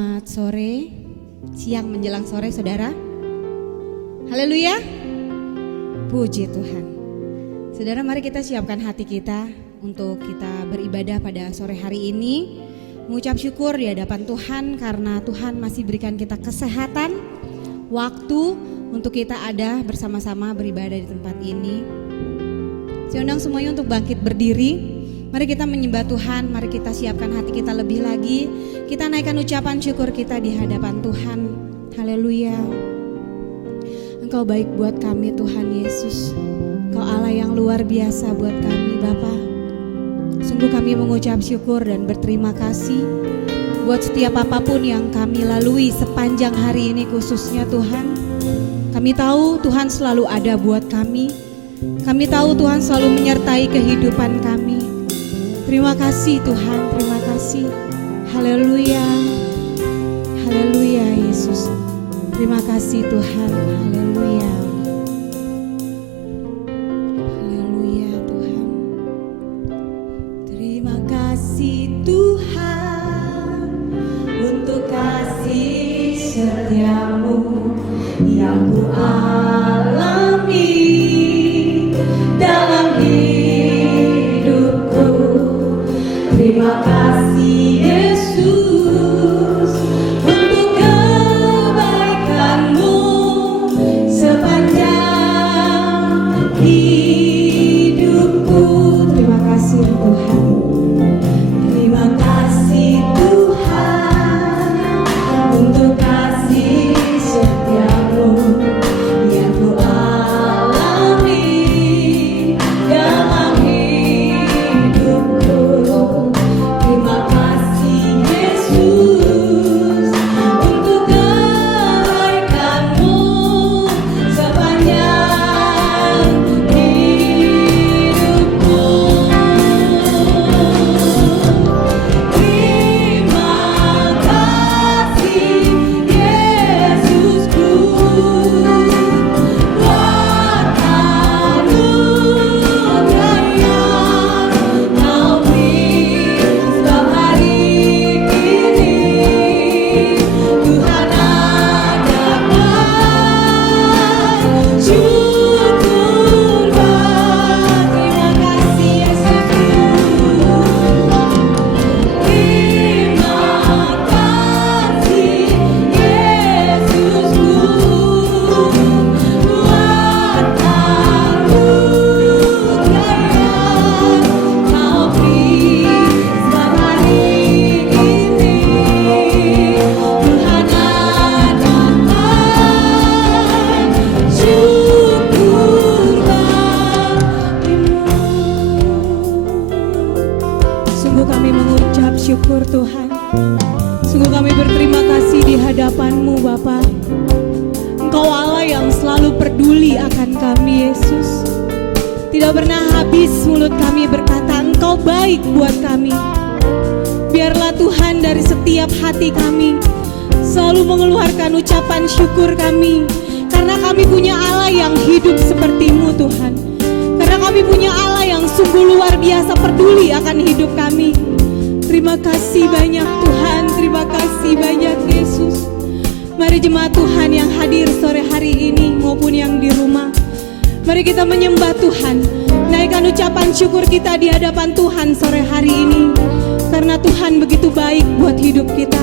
Selamat sore, siang menjelang sore saudara. Haleluya, puji Tuhan. Saudara, mari kita siapkan hati kita untuk kita beribadah pada sore hari ini. Mengucap syukur di hadapan Tuhan karena Tuhan masih berikan kita kesehatan, waktu untuk kita ada bersama-sama beribadah di tempat ini. Saya undang semuanya untuk bangkit berdiri. Mari kita menyembah Tuhan, mari kita siapkan hati kita lebih lagi. Kita naikkan ucapan syukur kita di hadapan Tuhan. Haleluya. Engkau baik buat kami Tuhan Yesus. Engkau Allah yang luar biasa buat kami Bapa. Sungguh kami mengucap syukur dan berterima kasih buat setiap apapun yang kami lalui sepanjang hari ini khususnya Tuhan. Kami tahu Tuhan selalu ada buat kami. Kami tahu Tuhan selalu menyertai kehidupan kami. Terima kasih Tuhan, terima kasih. Haleluya. Haleluya Yesus. Terima kasih Tuhan. Haleluya. Haleluya Tuhan. Terima kasih Tuhan untuk kasih setiamu yang ku alami dalam hidupku. Terima kasih Yesus untuk kebaikan-Mu sepanjang hidupku. Terima kasih Tuhan. Terima kasih Tuhan untuk kasih setiamu yang ku alami dalam hidupku. Terima kasih Yesus untuk kebaikan-Mu sepanjang hidupku. Terima kasih Yesusku buat anugerah yang Kau beri setiap hari ini. Tuhan adakan syukur. Terima kasih Yesusku. Terima kasih Yesusku buat anugerah yang Kau beri setiap hari ini. Tuhan adakan syukur bagimu. Sungguh kami mengucap syukur Tuhan. Sungguh kami berterima kasih di hadapan-Mu Bapa. Engkau Allah yang selalu peduli akan kami Yesus. Tidak pernah habis mulut kami berkata Engkau baik buat kami. Biarlah Tuhan dari setiap hati kami selalu mengeluarkan ucapan syukur kami. Karena kami punya Allah yang hidup seperti-Mu Tuhan. Karena kami punya Allah yang sungguh luar biasa peduli akan hidup kami. Terima kasih banyak Tuhan, terima kasih banyak Yesus. Mari jemaat Tuhan yang hadir sore hari ini maupun yang di rumah, mari kita menyembah Tuhan. Naikkan ucapan syukur kita di hadapan Tuhan sore hari ini. Karena Tuhan begitu baik buat hidup kita.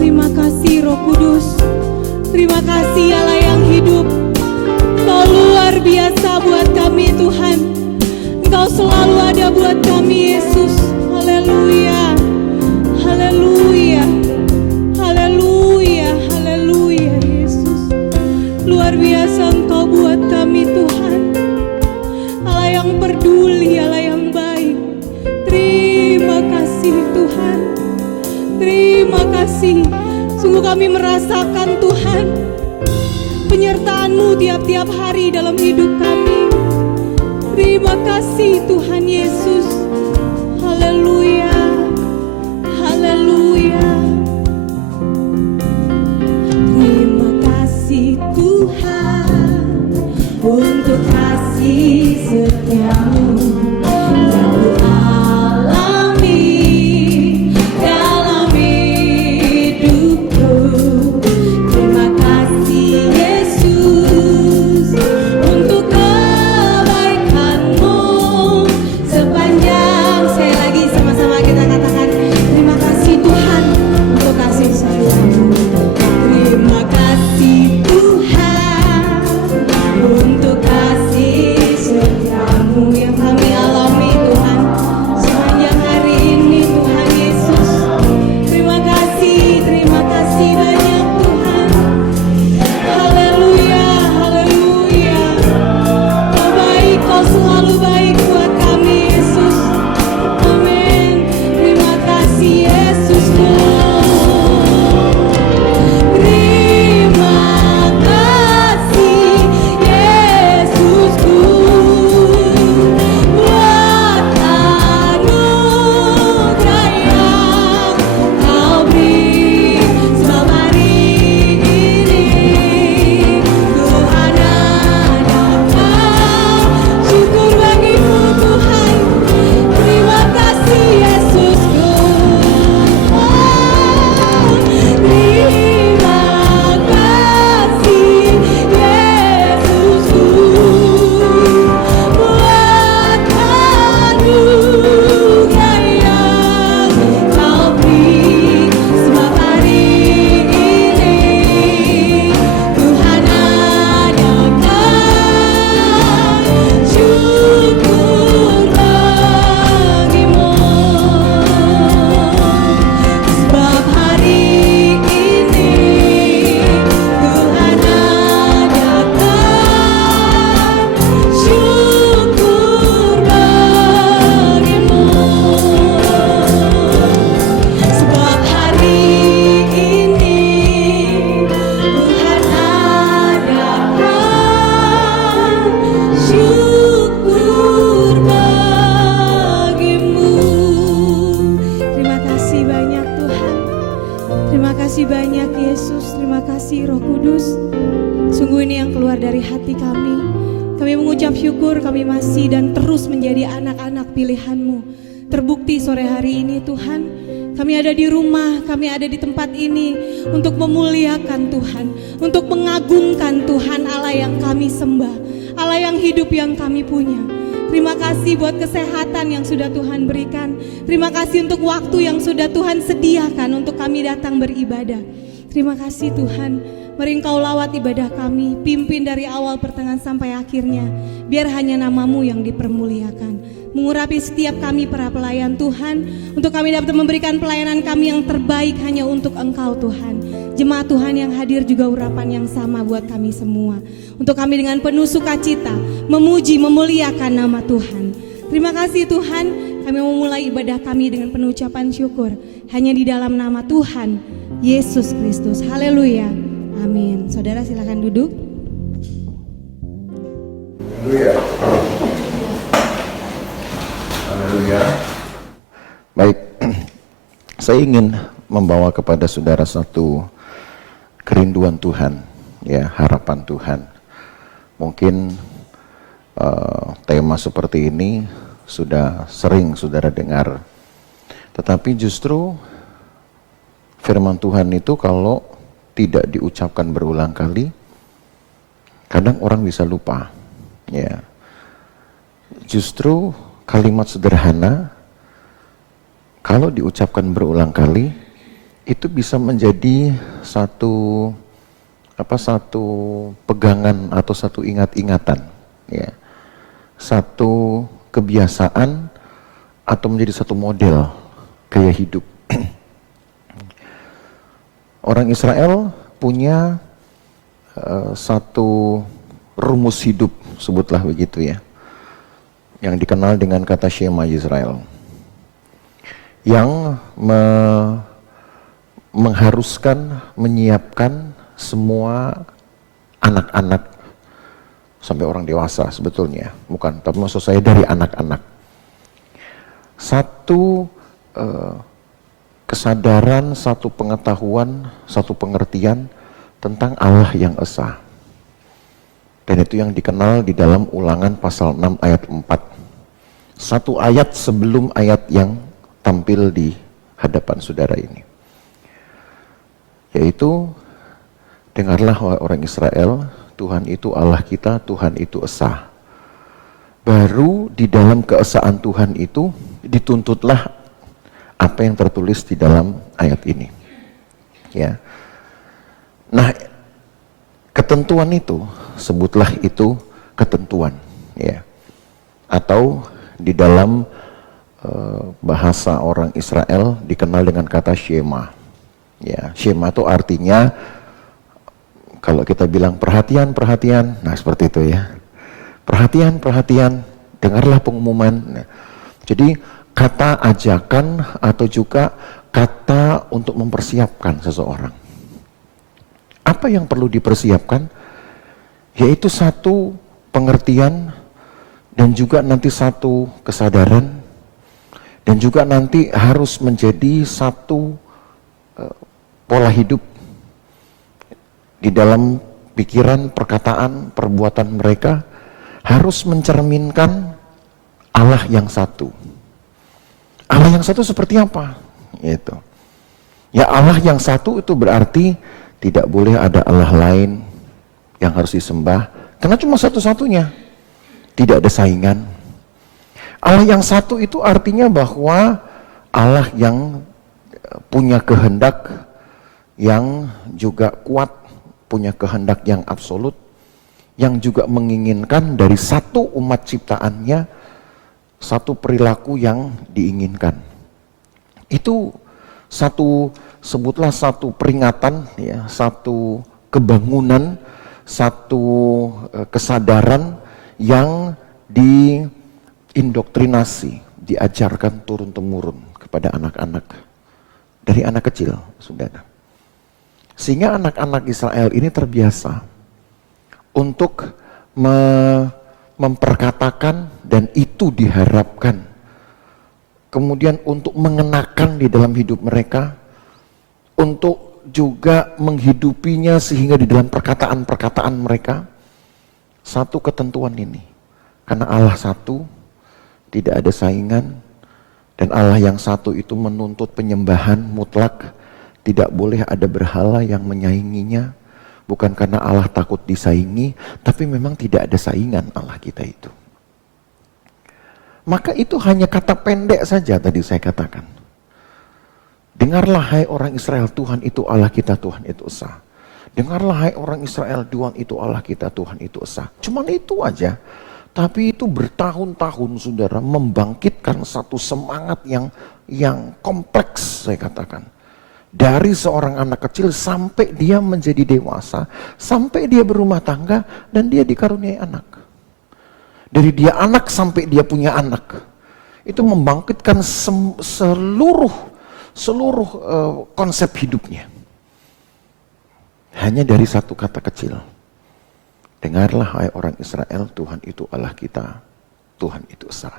Terima kasih Roh Kudus. Terima kasih Allah yang hidup. Engkau luar biasa buat kami Tuhan. Engkau selalu ada buat kami Yesus. Haleluya. Haleluya. Haleluya. Haleluya Yesus. Luar biasa Engkau buat kami Tuhan. Allah yang peduli, Allah yang baik. Terima kasih Tuhan. Terima kasih. Sungguh kami merasakan Tuhan penyertaan-Mu tiap-tiap hari dalam hidup kami. Terima kasih Tuhan Yesus. Haleluya. Haleluya. Terima kasih Tuhan untuk kasih setia-Mu yang ku alami dalam hidup. Terima kasih banyak Yesus, terima kasih Roh Kudus. Sungguh ini yang keluar dari hati kami. Kami mengucap syukur kami masih dan terus menjadi anak-anak pilihan-Mu. Terbukti sore hari ini Tuhan, kami ada di rumah, kami ada di tempat ini untuk memuliakan Tuhan, untuk mengagungkan Tuhan Allah yang kami sembah, Allah yang hidup yang kami punya. Terima kasih buat kesehatan yang sudah Tuhan berikan. Terima kasih untuk waktu yang sudah Tuhan sediakan untuk kami datang beribadah. Terima kasih Tuhan. Mari Engkau lawat ibadah kami, pimpin dari awal pertengahan sampai akhirnya. Biar hanya nama-Mu yang dipermuliakan. Mengurapi setiap kami para pelayan Tuhan, untuk kami dapat memberikan pelayanan kami yang terbaik hanya untuk Engkau Tuhan. Jemaat Tuhan yang hadir juga urapan yang sama buat kami semua. Untuk kami dengan penuh sukacita memuji, memuliakan nama Tuhan. Terima kasih Tuhan, kami memulai ibadah kami dengan penuh ucapan syukur. Hanya di dalam nama Tuhan Yesus Kristus. Haleluya. Amin. Saudara silakan duduk. Haleluya. Haleluya. Baik, saya ingin membawa kepada saudara satu kerinduan Tuhan, ya, harapan Tuhan. Mungkin tema seperti ini sudah sering saudara dengar, tetapi justru firman Tuhan itu kalau tidak diucapkan berulang kali, kadang orang bisa lupa, ya. Justru kalimat sederhana kalau diucapkan berulang kali itu bisa menjadi satu pegangan atau satu ingat-ingatan, ya. Satu kebiasaan atau menjadi satu model gaya hidup. Orang Israel punya satu rumus hidup, sebutlah begitu ya, yang dikenal dengan kata Shema Yisrael, yang mengharuskan, menyiapkan semua anak-anak sampai orang dewasa sebetulnya, bukan, tapi maksud saya dari anak-anak. Satu kesadaran, satu pengetahuan, satu pengertian tentang Allah yang esa. Dan itu yang dikenal di dalam Ulangan pasal 6 ayat 4. Satu ayat sebelum ayat yang tampil di hadapan saudara ini. Yaitu, dengarlah orang Israel, Tuhan itu Allah kita, Tuhan itu esa. Baru di dalam keesaan Tuhan itu dituntutlah apa yang tertulis di dalam ayat ini, ya. Nah, ketentuan itu, sebutlah itu ketentuan, ya. Atau di dalam bahasa orang Israel dikenal dengan kata Shema, ya. Shema itu artinya, kalau kita bilang perhatian, nah seperti itu ya. Perhatian, dengarlah pengumuman. Nah, jadi kata ajakan atau juga kata untuk mempersiapkan seseorang. Apa yang perlu dipersiapkan? Yaitu satu pengertian dan juga nanti satu kesadaran dan juga nanti harus menjadi satu pola hidup di dalam pikiran, perkataan, perbuatan mereka harus mencerminkan Allah yang satu. Allah yang satu seperti apa? Itu. Ya, Allah yang satu itu berarti tidak boleh ada Allah lain yang harus disembah, karena cuma satu-satunya. Tidak ada saingan. Allah yang satu itu artinya bahwa Allah yang punya kehendak yang juga kuat, punya kehendak yang absolut, yang juga menginginkan dari satu umat ciptaannya satu perilaku yang diinginkan. Itu satu, sebutlah satu peringatan, ya, satu kebangunan, satu kesadaran yang diindoktrinasi, diajarkan turun-temurun kepada anak-anak dari anak kecil, saudara. Sehingga anak-anak Israel ini terbiasa untuk memperkatakan, dan itu diharapkan kemudian untuk mengenakan di dalam hidup mereka untuk juga menghidupinya sehingga di dalam perkataan-perkataan mereka satu ketentuan ini. Karena Allah satu, tidak ada saingan, dan Allah yang satu itu menuntut penyembahan mutlak. Tidak boleh ada berhala yang menyainginya. Bukan karena Allah takut disaingi, tapi memang tidak ada saingan Allah kita itu. Maka itu hanya kata pendek saja tadi saya katakan. Dengarlah hai orang Israel, Tuhan itu Allah kita, Tuhan itu esa. Dengarlah hai orang Israel, Tuhan itu Allah kita, Tuhan itu esa. Cuman itu aja. Tapi itu bertahun-tahun saudara membangkitkan satu semangat yang kompleks saya katakan. Dari seorang anak kecil sampai dia menjadi dewasa, sampai dia berumah tangga dan dia dikaruniai anak. Dari dia anak sampai dia punya anak. Itu membangkitkan seluruh konsep hidupnya. Hanya dari satu kata kecil. Dengarlah hai orang Israel, Tuhan itu Allah kita, Tuhan itu esa.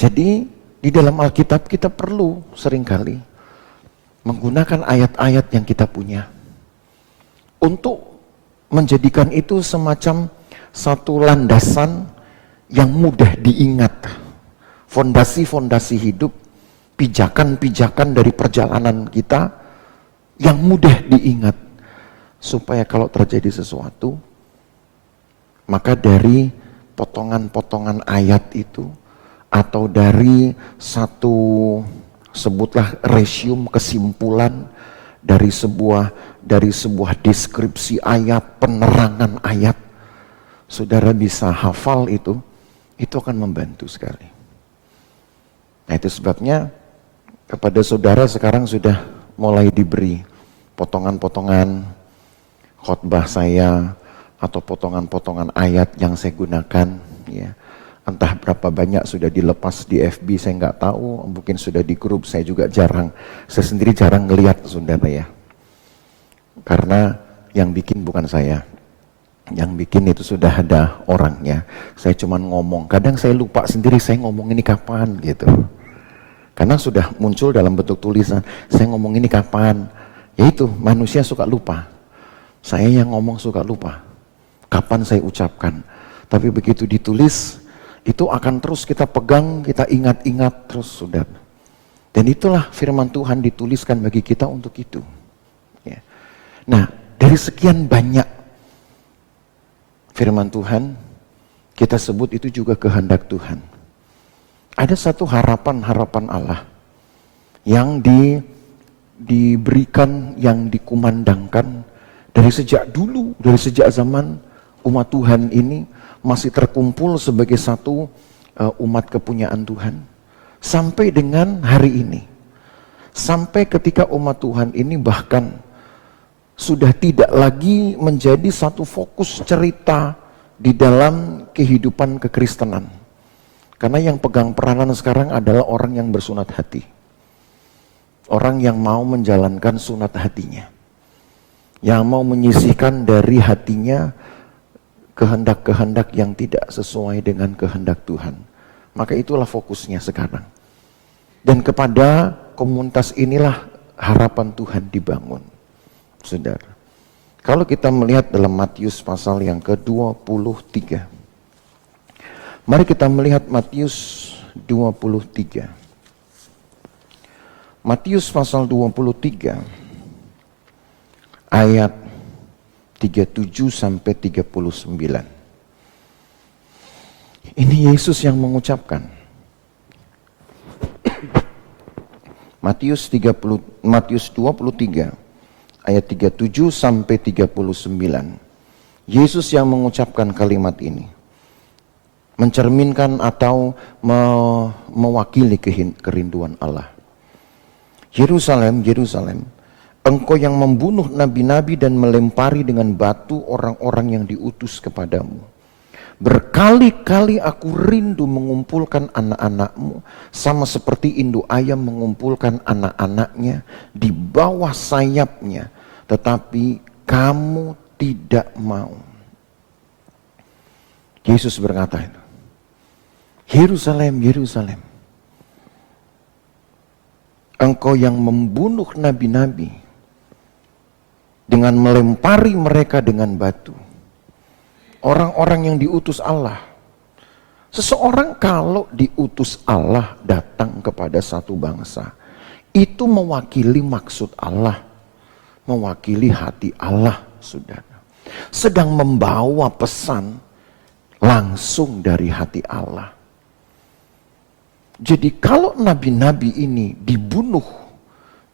Jadi di dalam Alkitab kita perlu seringkali menggunakan ayat-ayat yang kita punya untuk menjadikan itu semacam satu landasan yang mudah diingat. Fondasi-fondasi hidup, pijakan-pijakan dari perjalanan kita yang mudah diingat. Supaya kalau terjadi sesuatu, maka dari potongan-potongan ayat itu, atau dari satu, sebutlah resume, kesimpulan dari sebuah deskripsi ayat, penerangan ayat, saudara bisa hafal itu akan membantu sekali. Nah itu sebabnya kepada saudara sekarang sudah mulai diberi potongan-potongan khotbah saya atau potongan-potongan ayat yang saya gunakan, ya. Entah berapa banyak sudah dilepas di FB, saya nggak tahu, mungkin sudah di grup, saya juga saya sendiri jarang ngelihat saudara ya. Karena yang bikin bukan saya, yang bikin itu sudah ada orangnya. Saya cuma ngomong, kadang saya lupa sendiri saya ngomong ini kapan gitu. Karena sudah muncul dalam bentuk tulisan, saya ngomong ini kapan, yaitu manusia suka lupa. Saya yang ngomong suka lupa, kapan saya ucapkan. Tapi begitu ditulis, itu akan terus kita pegang, kita ingat-ingat terus saudara. Dan itulah firman Tuhan dituliskan bagi kita untuk itu. Ya. Nah, dari sekian banyak firman Tuhan, kita sebut itu juga kehendak Tuhan. Ada satu harapan-harapan Allah yang diberikan, yang dikumandangkan dari sejak dulu, dari sejak zaman umat Tuhan ini masih terkumpul sebagai satu umat kepunyaan Tuhan. Sampai dengan hari ini. Sampai ketika umat Tuhan ini bahkan sudah tidak lagi menjadi satu fokus cerita di dalam kehidupan kekristenan. Karena yang pegang peranan sekarang adalah orang yang bersunat hati. Orang yang mau menjalankan sunat hatinya. Yang mau menyisihkan dari hatinya kehendak-kehendak yang tidak sesuai dengan kehendak Tuhan. Maka itulah fokusnya sekarang. Dan kepada komunitas inilah harapan Tuhan dibangun. Saudara, kalau kita melihat dalam Matius pasal yang ke-23. Mari kita melihat Matius 23. Matius pasal 23 ayat 37 sampai 39. Ini Yesus yang mengucapkan. Matius 23 ayat 37 sampai 39. Yesus yang mengucapkan kalimat ini. Mencerminkan atau mewakili kerinduan Allah. Yerusalem, Yerusalem, engkau yang membunuh nabi-nabi dan melempari dengan batu orang-orang yang diutus kepadamu. Berkali-kali aku rindu mengumpulkan anak-anakmu, sama seperti induk ayam mengumpulkan anak-anaknya di bawah sayapnya, tetapi kamu tidak mau. Yesus berkata itu, Yerusalem, Yerusalem, Engkau yang membunuh nabi-nabi dengan melempari mereka dengan batu. Orang-orang yang diutus Allah. Seseorang kalau diutus Allah datang kepada satu bangsa, itu mewakili maksud Allah, mewakili hati Allah, saudara. Sedang membawa pesan langsung dari hati Allah. Jadi kalau nabi-nabi ini dibunuh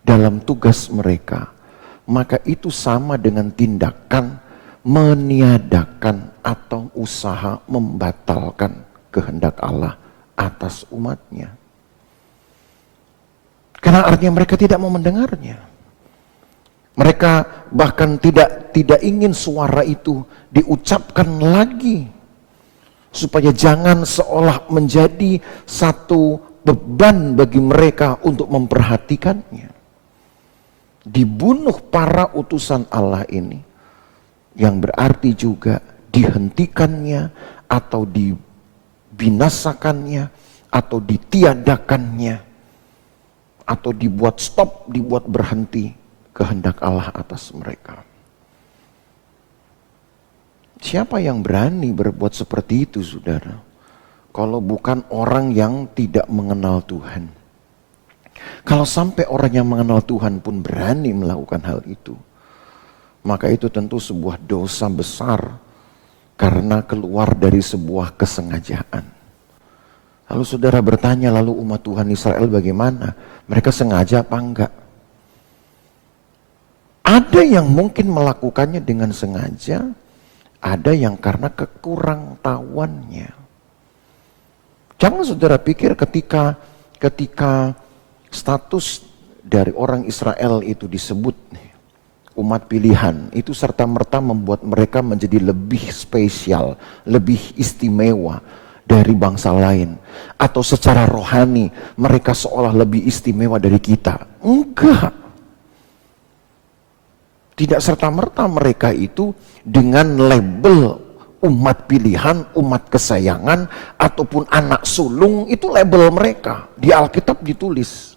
dalam tugas mereka, maka itu sama dengan tindakan meniadakan atau usaha membatalkan kehendak Allah atas umatnya. Karena artinya mereka tidak mau mendengarnya. Mereka bahkan tidak ingin suara itu diucapkan lagi. Supaya jangan seolah menjadi satu beban bagi mereka untuk memperhatikannya. Dibunuh para utusan Allah ini, yang berarti juga dihentikannya atau dibinasakannya atau ditiadakannya atau dibuat stop, dibuat berhenti kehendak Allah atas mereka. Siapa yang berani berbuat seperti itu, saudara? Kalau bukan orang yang tidak mengenal Tuhan. Kalau sampai orang yang mengenal Tuhan pun berani melakukan hal itu, maka itu tentu sebuah dosa besar karena keluar dari sebuah kesengajaan. Lalu saudara bertanya, lalu umat Tuhan Israel bagaimana? Mereka sengaja apa enggak? Ada yang mungkin melakukannya dengan sengaja, ada yang karena kekurang tahuannya. Jangan saudara pikir ketika status dari orang Israel itu disebut umat pilihan, itu serta-merta membuat mereka menjadi lebih spesial, lebih istimewa dari bangsa lain. Atau secara rohani mereka seolah lebih istimewa dari kita. Enggak. Tidak serta-merta mereka itu dengan label umat pilihan, umat kesayangan, ataupun anak sulung, itu label mereka. Di Alkitab ditulis.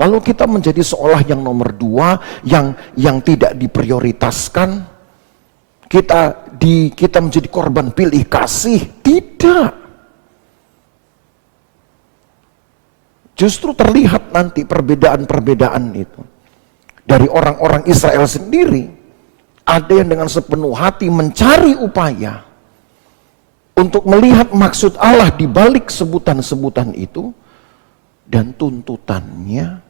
Lalu kita menjadi seolah yang nomor dua, yang tidak diprioritaskan. Kita menjadi korban pilih kasih. Tidak. Justru terlihat nanti perbedaan-perbedaan itu. Dari orang-orang Israel sendiri, ada yang dengan sepenuh hati mencari upaya untuk melihat maksud Allah di balik sebutan-sebutan itu dan tuntutannya,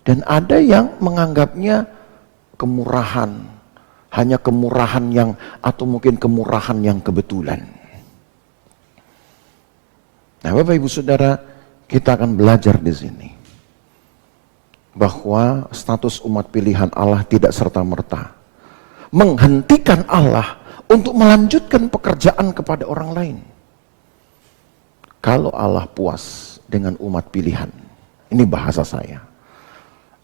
dan ada yang menganggapnya kemurahan, hanya kemurahan yang atau mungkin kemurahan yang kebetulan. Nah, Bapak Ibu Saudara, kita akan belajar di sini bahwa status umat pilihan Allah tidak serta-merta menghentikan Allah untuk melanjutkan pekerjaan kepada orang lain. Kalau Allah puas dengan umat pilihan, ini bahasa saya.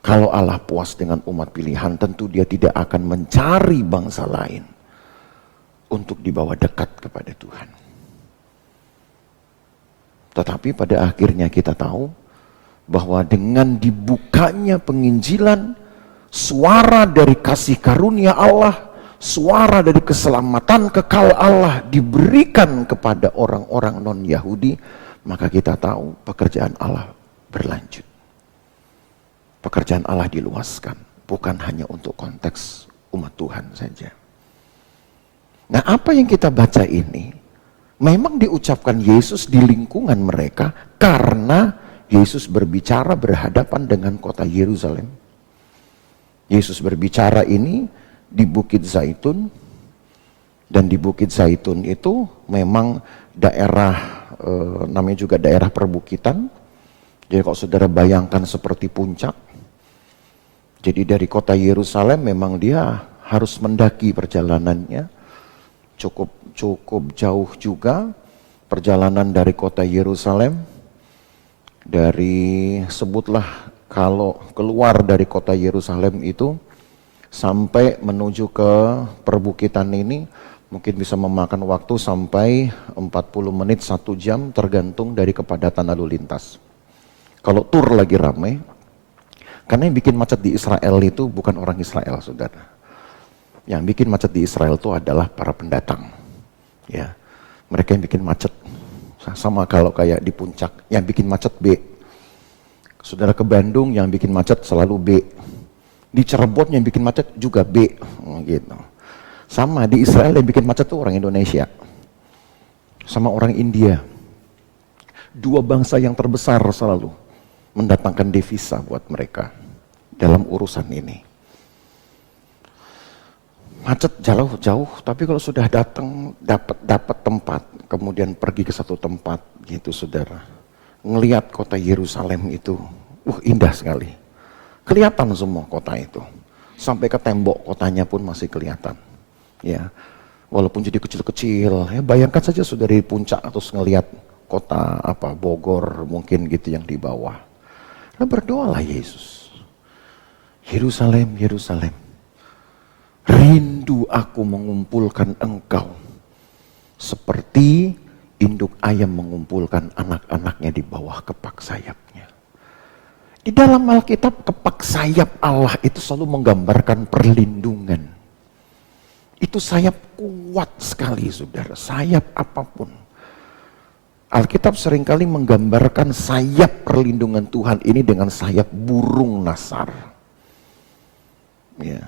Kalau Allah puas dengan umat pilihan, tentu dia tidak akan mencari bangsa lain untuk dibawa dekat kepada Tuhan. Tetapi pada akhirnya kita tahu bahwa dengan dibukanya penginjilan, suara dari kasih karunia Allah, suara dari keselamatan kekal Allah diberikan kepada orang-orang non-Yahudi, maka kita tahu pekerjaan Allah berlanjut. Pekerjaan Allah diluaskan, bukan hanya untuk konteks umat Tuhan saja. Nah, apa yang kita baca ini memang diucapkan Yesus di lingkungan mereka karena Yesus berbicara berhadapan dengan kota Yerusalem. Yesus berbicara ini di Bukit Zaitun, dan di Bukit Zaitun itu memang daerah, namanya juga daerah perbukitan. Jadi kalau saudara bayangkan seperti puncak, jadi dari kota Yerusalem memang dia harus mendaki perjalanannya, cukup jauh juga perjalanan dari kota Yerusalem. Dari sebutlah kalau keluar dari kota Yerusalem itu sampai menuju ke perbukitan ini mungkin bisa memakan waktu sampai 40 menit 1 jam tergantung dari kepadatan lalu lintas. Kalau tur lagi ramai Karena yang bikin macet di Israel itu bukan orang Israel, saudara. Yang bikin macet di Israel itu adalah para pendatang. Ya, mereka yang bikin macet. Sama kalau kayak di puncak, yang bikin macet B. Saudara ke Bandung, yang bikin macet selalu B. Di Cirebon yang bikin macet juga B. Gitu. Sama di Israel yang bikin macet itu orang Indonesia. Sama orang India. Dua bangsa yang terbesar selalu mendatangkan devisa buat mereka dalam urusan ini. Macet jauh-jauh, tapi kalau sudah datang dapat tempat, kemudian pergi ke satu tempat gitu, saudara. Ngelihat kota Yerusalem itu, indah sekali. Kelihatan semua kota itu. Sampai ke tembok kotanya pun masih kelihatan. Ya. Walaupun jadi kecil-kecil, ya bayangkan saja sudah dari puncak terus ngelihat kota Bogor mungkin gitu yang di bawah. Lalu berdoalah Yesus. Yerusalem, Yerusalem. Rindu aku mengumpulkan engkau. Seperti induk ayam mengumpulkan anak-anaknya di bawah kepak sayapnya. Di dalam Alkitab kepak sayap Allah itu selalu menggambarkan perlindungan. Itu sayap kuat sekali, saudara. Sayap apapun. Alkitab seringkali menggambarkan sayap perlindungan Tuhan ini dengan sayap burung nasar. Ya.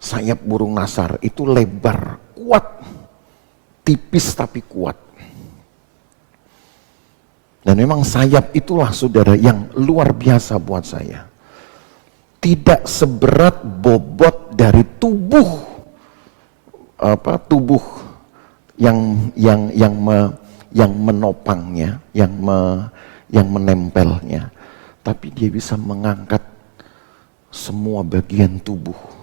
Sayap burung nasar itu lebar, kuat, tipis tapi kuat. Dan memang sayap itulah, saudara, yang luar biasa buat saya. Tidak seberat bobot dari tubuh yang menopangnya, yang menempelnya, tapi dia bisa mengangkat semua bagian tubuh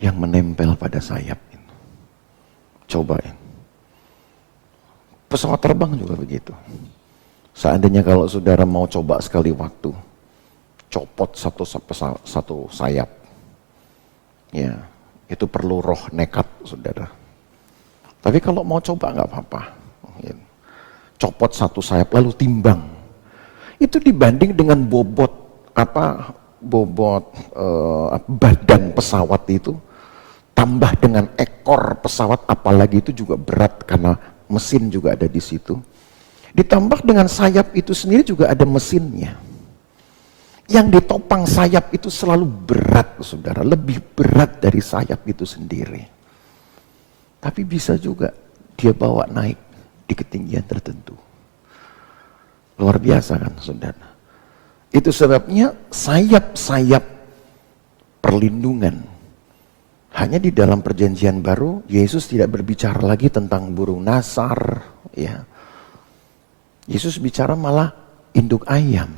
yang menempel pada sayap itu. Cobain. Pesawat terbang juga begitu. Seandainya kalau saudara mau coba sekali waktu, copot satu sayap, ya itu perlu roh nekat, saudara. Tapi kalau mau coba nggak apa-apa. Copot satu sayap lalu timbang. Itu dibanding dengan bobot badan pesawat itu, tambah dengan ekor pesawat, apalagi itu juga berat karena mesin juga ada di situ. Ditambah dengan sayap itu sendiri juga ada mesinnya. Yang ditopang sayap itu selalu berat, saudara, lebih berat dari sayap itu sendiri. Tapi bisa juga dia bawa naik di ketinggian tertentu. Luar biasa kan, saudara. Itu sebabnya sayap-sayap perlindungan. Hanya di dalam perjanjian baru, Yesus tidak berbicara lagi tentang burung nasar. Ya. Yesus bicara malah induk ayam.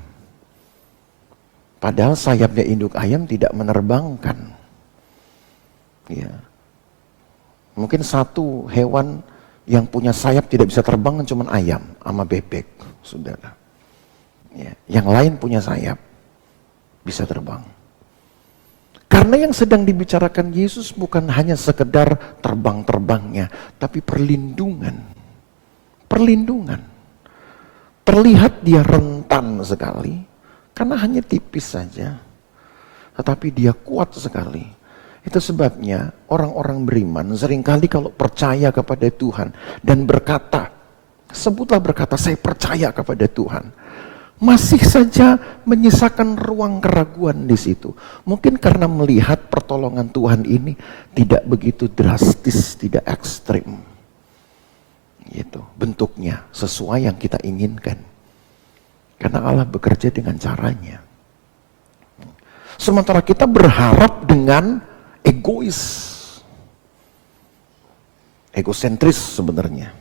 Padahal sayapnya induk ayam tidak menerbangkan. Ya. Mungkin satu hewan yang punya sayap tidak bisa terbang cuma ayam sama bebek, saudara. Ya. Yang lain punya sayap, bisa terbang. Karena yang sedang dibicarakan Yesus bukan hanya sekedar terbang-terbangnya, tapi perlindungan. Perlindungan. Terlihat dia rentan sekali, karena hanya tipis saja. Tetapi dia kuat sekali. Itu sebabnya orang-orang beriman seringkali kalau percaya kepada Tuhan dan berkata, sebutlah berkata, saya percaya kepada Tuhan. Masih saja menyisakan ruang keraguan di situ. Mungkin karena melihat pertolongan Tuhan ini tidak begitu drastis, tidak ekstrim. Gitu, bentuknya sesuai yang kita inginkan. Karena Allah bekerja dengan caranya. Sementara kita berharap dengan egosentris sebenarnya.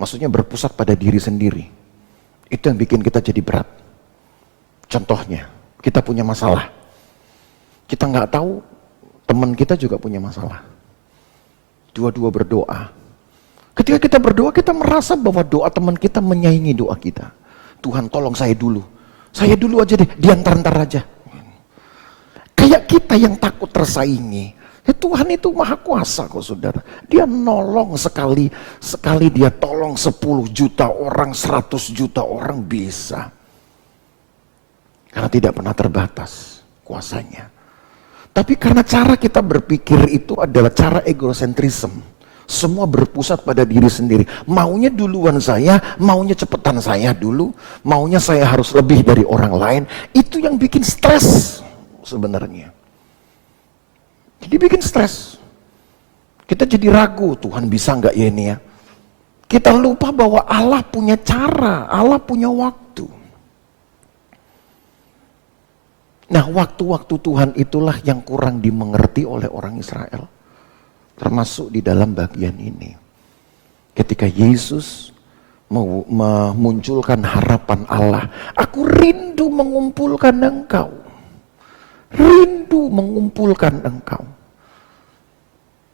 Maksudnya berpusat pada diri sendiri. Itu yang bikin kita jadi berat. Contohnya, kita punya masalah. Kita nggak tahu, teman kita juga punya masalah. Dua-dua berdoa. Ketika kita berdoa, kita merasa bahwa doa teman kita menyaingi doa kita. Tuhan tolong saya dulu. Saya dulu aja deh, diantar-antar aja. Kayak kita yang takut tersaingi. Ya Tuhan itu maha kuasa kok, saudara. Dia nolong sekali dia tolong 10 juta orang, 100 juta orang bisa. Karena tidak pernah terbatas kuasanya. Tapi karena cara kita berpikir itu adalah cara egosentrisme. Semua berpusat pada diri sendiri. Maunya duluan saya, maunya cepetan saya dulu, maunya saya harus lebih dari orang lain. Itu yang bikin stres sebenarnya. Jadi bikin stres. Kita jadi ragu, Tuhan bisa nggak ya ini ya? Kita lupa bahwa Allah punya cara, Allah punya waktu. Nah, waktu-waktu Tuhan itulah yang kurang dimengerti oleh orang Israel. Termasuk di dalam bagian ini. Ketika Yesus memunculkan harapan Allah, aku rindu mengumpulkan engkau. Rindu mengumpulkan engkau.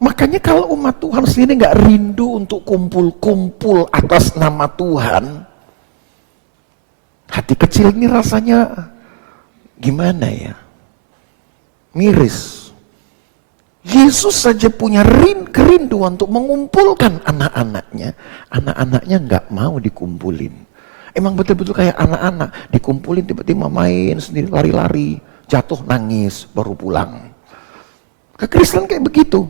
Makanya kalau umat Tuhan sendiri gak rindu untuk kumpul-kumpul atas nama Tuhan, hati kecil ini rasanya gimana ya? Miris. Yesus saja punya kerinduan untuk mengumpulkan anak-anaknya. Anak-anaknya gak mau dikumpulin. Emang betul-betul kayak anak-anak. Dikumpulin tiba-tiba main sendiri, lari-lari. Jatuh nangis, baru pulang. Kekristenan kayak begitu.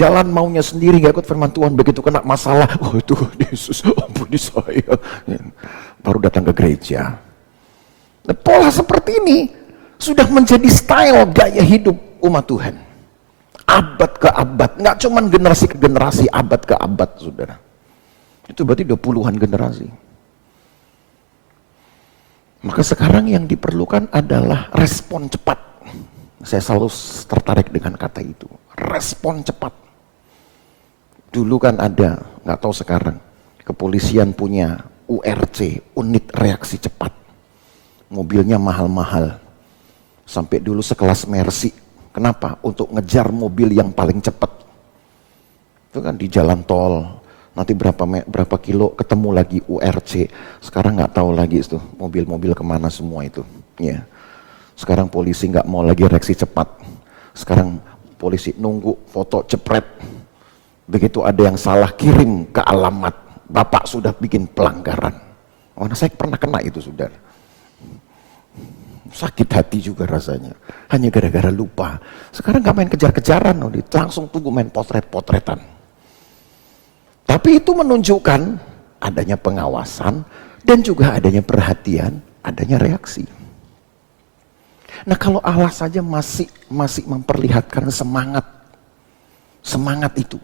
Jalan maunya sendiri, gak ikut firman Tuhan. Begitu kena masalah, oh Tuhan Yesus, ampuni saya. Baru datang ke gereja. Nah, pola seperti ini sudah menjadi style gaya hidup umat Tuhan. Abad ke abad, gak cuma generasi ke generasi, abad ke abad, saudara. Itu berarti udah puluhan generasi. Maka sekarang yang diperlukan adalah respon cepat. Saya selalu tertarik dengan kata itu. Respon cepat. Dulu kan ada, nggak tahu sekarang, kepolisian punya URC, unit reaksi cepat. Mobilnya mahal-mahal. Sampai dulu sekelas Mercy. Kenapa? Untuk ngejar mobil yang paling cepat. Itu kan di jalan tol. Nanti berapa kilo ketemu lagi URC. Sekarang nggak tahu lagi itu mobil-mobil kemana semua itu. Ya. Sekarang polisi nggak mau lagi reaksi cepat. Sekarang polisi nunggu foto jepret. Begitu ada yang salah kirim ke alamat. Bapak sudah bikin pelanggaran. Oh, nah saya pernah kena itu, saudara. Sakit hati juga rasanya. Hanya gara-gara lupa. Sekarang nggak main kejar-kejaran, langsung tunggu main potret-potretan. Tapi itu menunjukkan adanya pengawasan dan juga adanya perhatian, adanya reaksi. Nah, kalau Allah saja masih memperlihatkan semangat itu.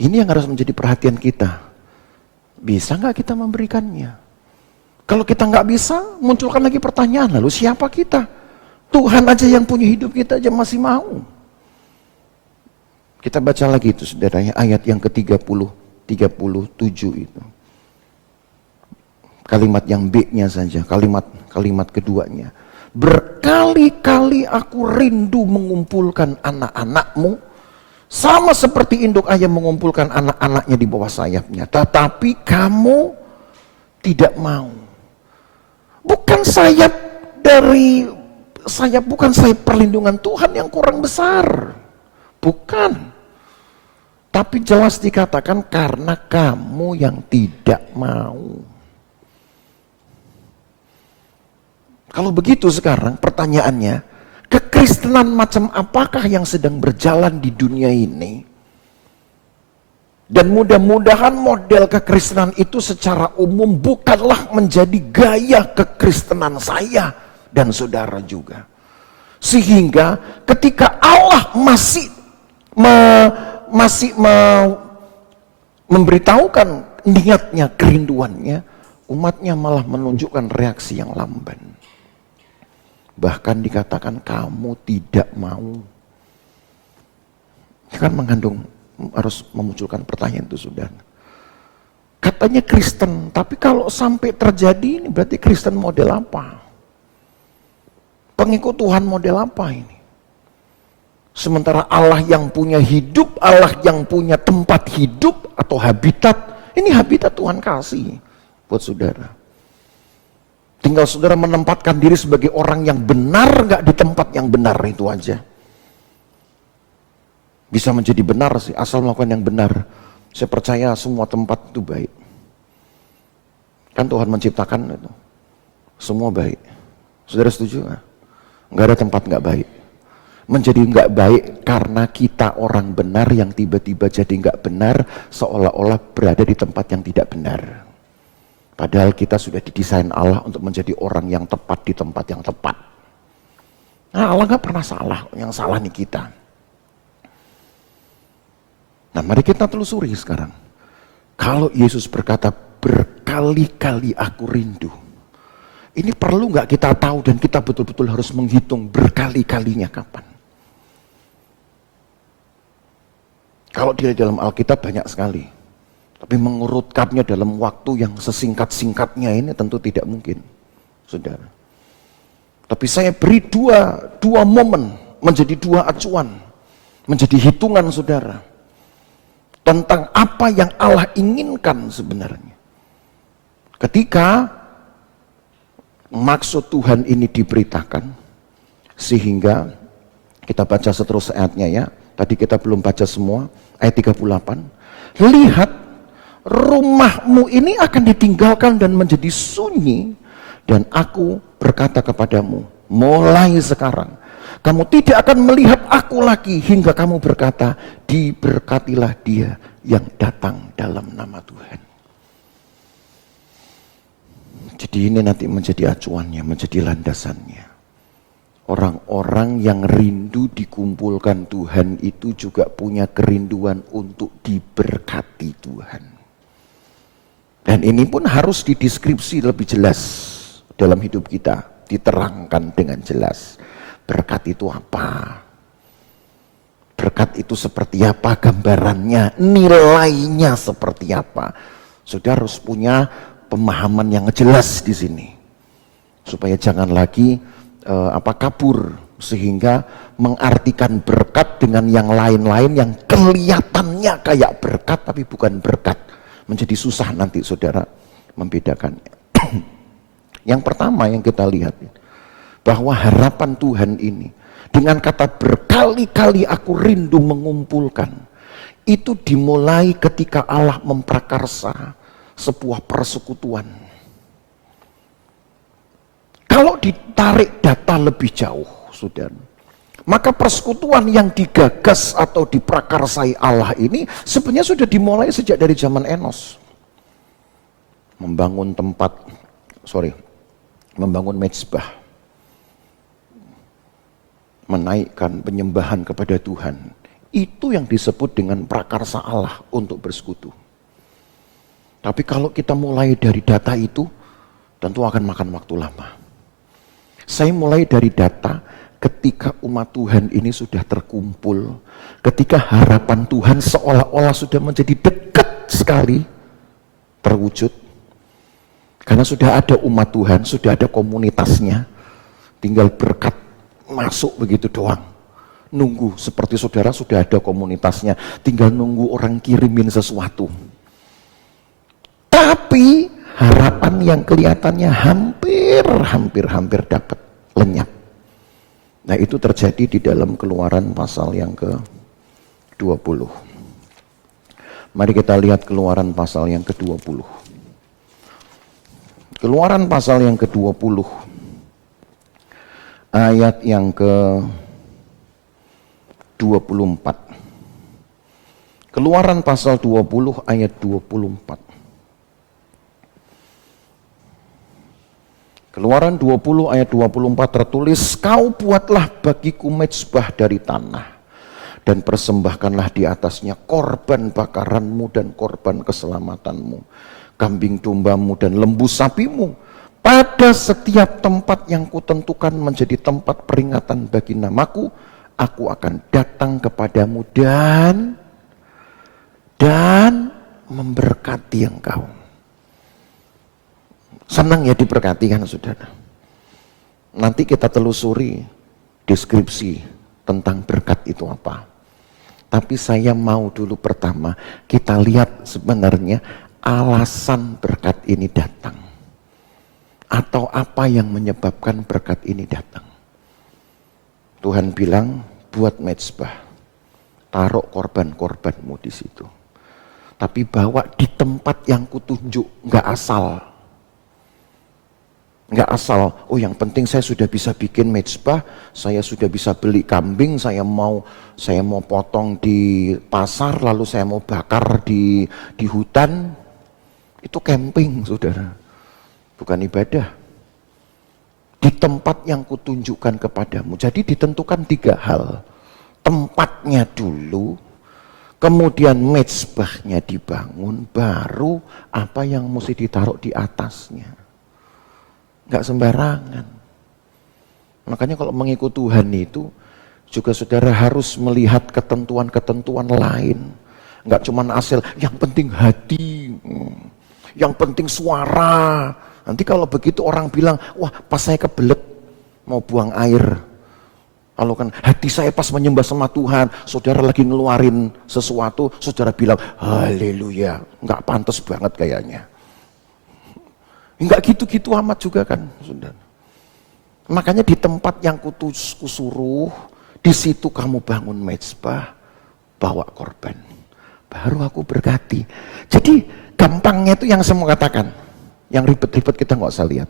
Ini yang harus menjadi perhatian kita. Bisa nggak kita memberikannya? Kalau kita nggak bisa, munculkan lagi pertanyaan, lalu siapa kita? Tuhan aja yang punya hidup kita aja masih mau. Kita baca lagi itu, saudaranya, ayat yang ke-30, 37 itu. Kalimat yang B-nya saja, kalimat keduanya. Berkali-kali aku rindu mengumpulkan anak-anakmu, sama seperti induk ayam mengumpulkan anak-anaknya di bawah sayapnya. Tetapi kamu tidak mau. Bukan sayap perlindungan Tuhan yang kurang besar. Bukan. Tapi jelas dikatakan karena kamu yang tidak mau. Kalau begitu sekarang pertanyaannya, kekristenan macam apakah yang sedang berjalan di dunia ini? Dan mudah-mudahan model kekristenan itu secara umum bukanlah menjadi gaya kekristenan saya dan saudara juga. Sehingga ketika Allah masih memberitahukan niatnya, kerinduannya, umatnya malah menunjukkan reaksi yang lamban. Bahkan dikatakan kamu tidak mau. Kan mengandung, harus memunculkan pertanyaan itu, saudara. Katanya Kristen, tapi kalau sampai terjadi ini berarti Kristen model apa? Pengikut Tuhan model apa ini? Sementara Allah yang punya hidup, Allah yang punya tempat hidup atau habitat, ini habitat Tuhan kasih buat saudara. Tinggal saudara menempatkan diri sebagai orang yang benar nggak di tempat yang benar, itu aja. Bisa menjadi benar sih, asal melakukan yang benar. Saya percaya semua tempat itu baik. Kan Tuhan menciptakan itu. Semua baik. Saudara setuju nggak? Nggak ada tempat nggak baik. Menjadi nggak baik karena kita orang benar yang tiba-tiba jadi nggak benar, seolah-olah berada di tempat yang tidak benar. Padahal kita sudah didesain Allah untuk menjadi orang yang tepat di tempat yang tepat. Nah, Allah nggak pernah salah, yang salah nih kita. Nah, mari kita telusuri sekarang. Kalau Yesus berkata, berkali-kali aku rindu. Ini perlu nggak kita tahu dan kita betul-betul harus menghitung berkali-kalinya kapan. Kalau di dalam Alkitab banyak sekali. Tapi mengurutkannya dalam waktu yang sesingkat-singkatnya ini tentu tidak mungkin, saudara. Tapi saya beri dua momen, menjadi dua acuan, menjadi hitungan saudara. Tentang apa yang Allah inginkan sebenarnya. Ketika maksud Tuhan ini diberitakan, sehingga kita baca seterusnya ayatnya ya. Tadi kita belum baca semua, ayat 38. Lihat, rumahmu ini akan ditinggalkan dan menjadi sunyi, dan aku berkata kepadamu, mulai sekarang kamu tidak akan melihat aku lagi hingga kamu berkata, diberkatilah dia yang datang dalam nama Tuhan. Jadi ini nanti menjadi acuannya, menjadi landasannya. Orang-orang yang rindu dikumpulkan Tuhan itu juga punya kerinduan untuk diberkati Tuhan. Dan ini pun harus dideskripsi lebih jelas dalam hidup kita, diterangkan dengan jelas. Berkat itu apa? Berkat itu seperti apa gambarannya? Nilainya seperti apa? Saudara harus punya pemahaman yang jelas di sini. Supaya jangan lagi kabur sehingga mengartikan berkat dengan yang lain-lain yang kelihatannya kayak berkat tapi bukan berkat. Menjadi susah nanti saudara membedakannya. Yang pertama yang kita lihat, bahwa harapan Tuhan ini dengan kata berkali-kali aku rindu mengumpulkan, itu dimulai ketika Allah memprakarsa sebuah persekutuan. Kalau ditarik data lebih jauh, saudara, maka persekutuan yang digagas atau diprakarsai Allah ini sebenarnya sudah dimulai sejak dari zaman Enos. Membangun mezbah, menaikkan penyembahan kepada Tuhan. Itu yang disebut dengan prakarsa Allah untuk bersekutu. Tapi kalau kita mulai dari data itu, tentu akan makan waktu lama. Saya mulai dari data ketika umat Tuhan ini sudah terkumpul, ketika harapan Tuhan seolah-olah sudah menjadi dekat sekali terwujud. Karena sudah ada umat Tuhan, sudah ada komunitasnya, tinggal berkat masuk begitu doang. Nunggu, seperti saudara sudah ada komunitasnya, tinggal nunggu orang kirimin sesuatu. Tapi harapan yang kelihatannya hampir dapat lenyap. Nah, itu terjadi di dalam Keluaran pasal yang ke-20. Mari kita lihat Keluaran pasal yang ke-20. Keluaran pasal yang ke-20 ayat yang ke-24. Keluaran pasal 20 ayat 24. Keluaran 20 ayat 24 tertulis, kau buatlah bagiku mezbah dari tanah dan persembahkanlah di atasnya korban bakaranmu dan korban keselamatanmu, kambing dombamu dan lembu sapimu. Pada setiap tempat yang kutentukan menjadi tempat peringatan bagi namaku, aku akan datang kepadamu dan memberkati engkau. Senang ya diberkati kan saudara. Nanti kita telusuri deskripsi tentang berkat itu apa. Tapi saya mau dulu pertama kita lihat sebenarnya alasan berkat ini datang. Atau apa yang menyebabkan berkat ini datang. Tuhan bilang buat mezbah, taruh korban-korbanmu di situ. Tapi bawa di tempat yang kutunjuk, nggak asal. Nggak asal, oh yang penting saya sudah bisa bikin mezbah, saya sudah bisa beli kambing, saya mau potong di pasar, lalu saya mau bakar di hutan. Itu camping, saudara. Bukan ibadah. Di tempat yang kutunjukkan kepadamu. Jadi ditentukan 3 hal. Tempatnya dulu, kemudian mezbahnya dibangun, baru apa yang mesti ditaruh di atasnya. Nggak sembarangan. Makanya kalau mengikut Tuhan itu, juga saudara harus melihat ketentuan-ketentuan lain. Nggak cuma asal, yang penting hati, yang penting suara. Nanti kalau begitu orang bilang, wah pas saya kebelet mau buang air. Kalau kan hati saya pas menyembah sama Tuhan, saudara lagi ngeluarin sesuatu, saudara bilang, haleluya, nggak pantas banget kayaknya. Enggak gitu-gitu amat juga kan, saudara. Makanya di tempat yang kusuruh, di situ kamu bangun mezbah, bawa korban. Baru aku berkati. Jadi gampangnya itu yang saya mau katakan. Yang ribet-ribet kita nggak usah lihat.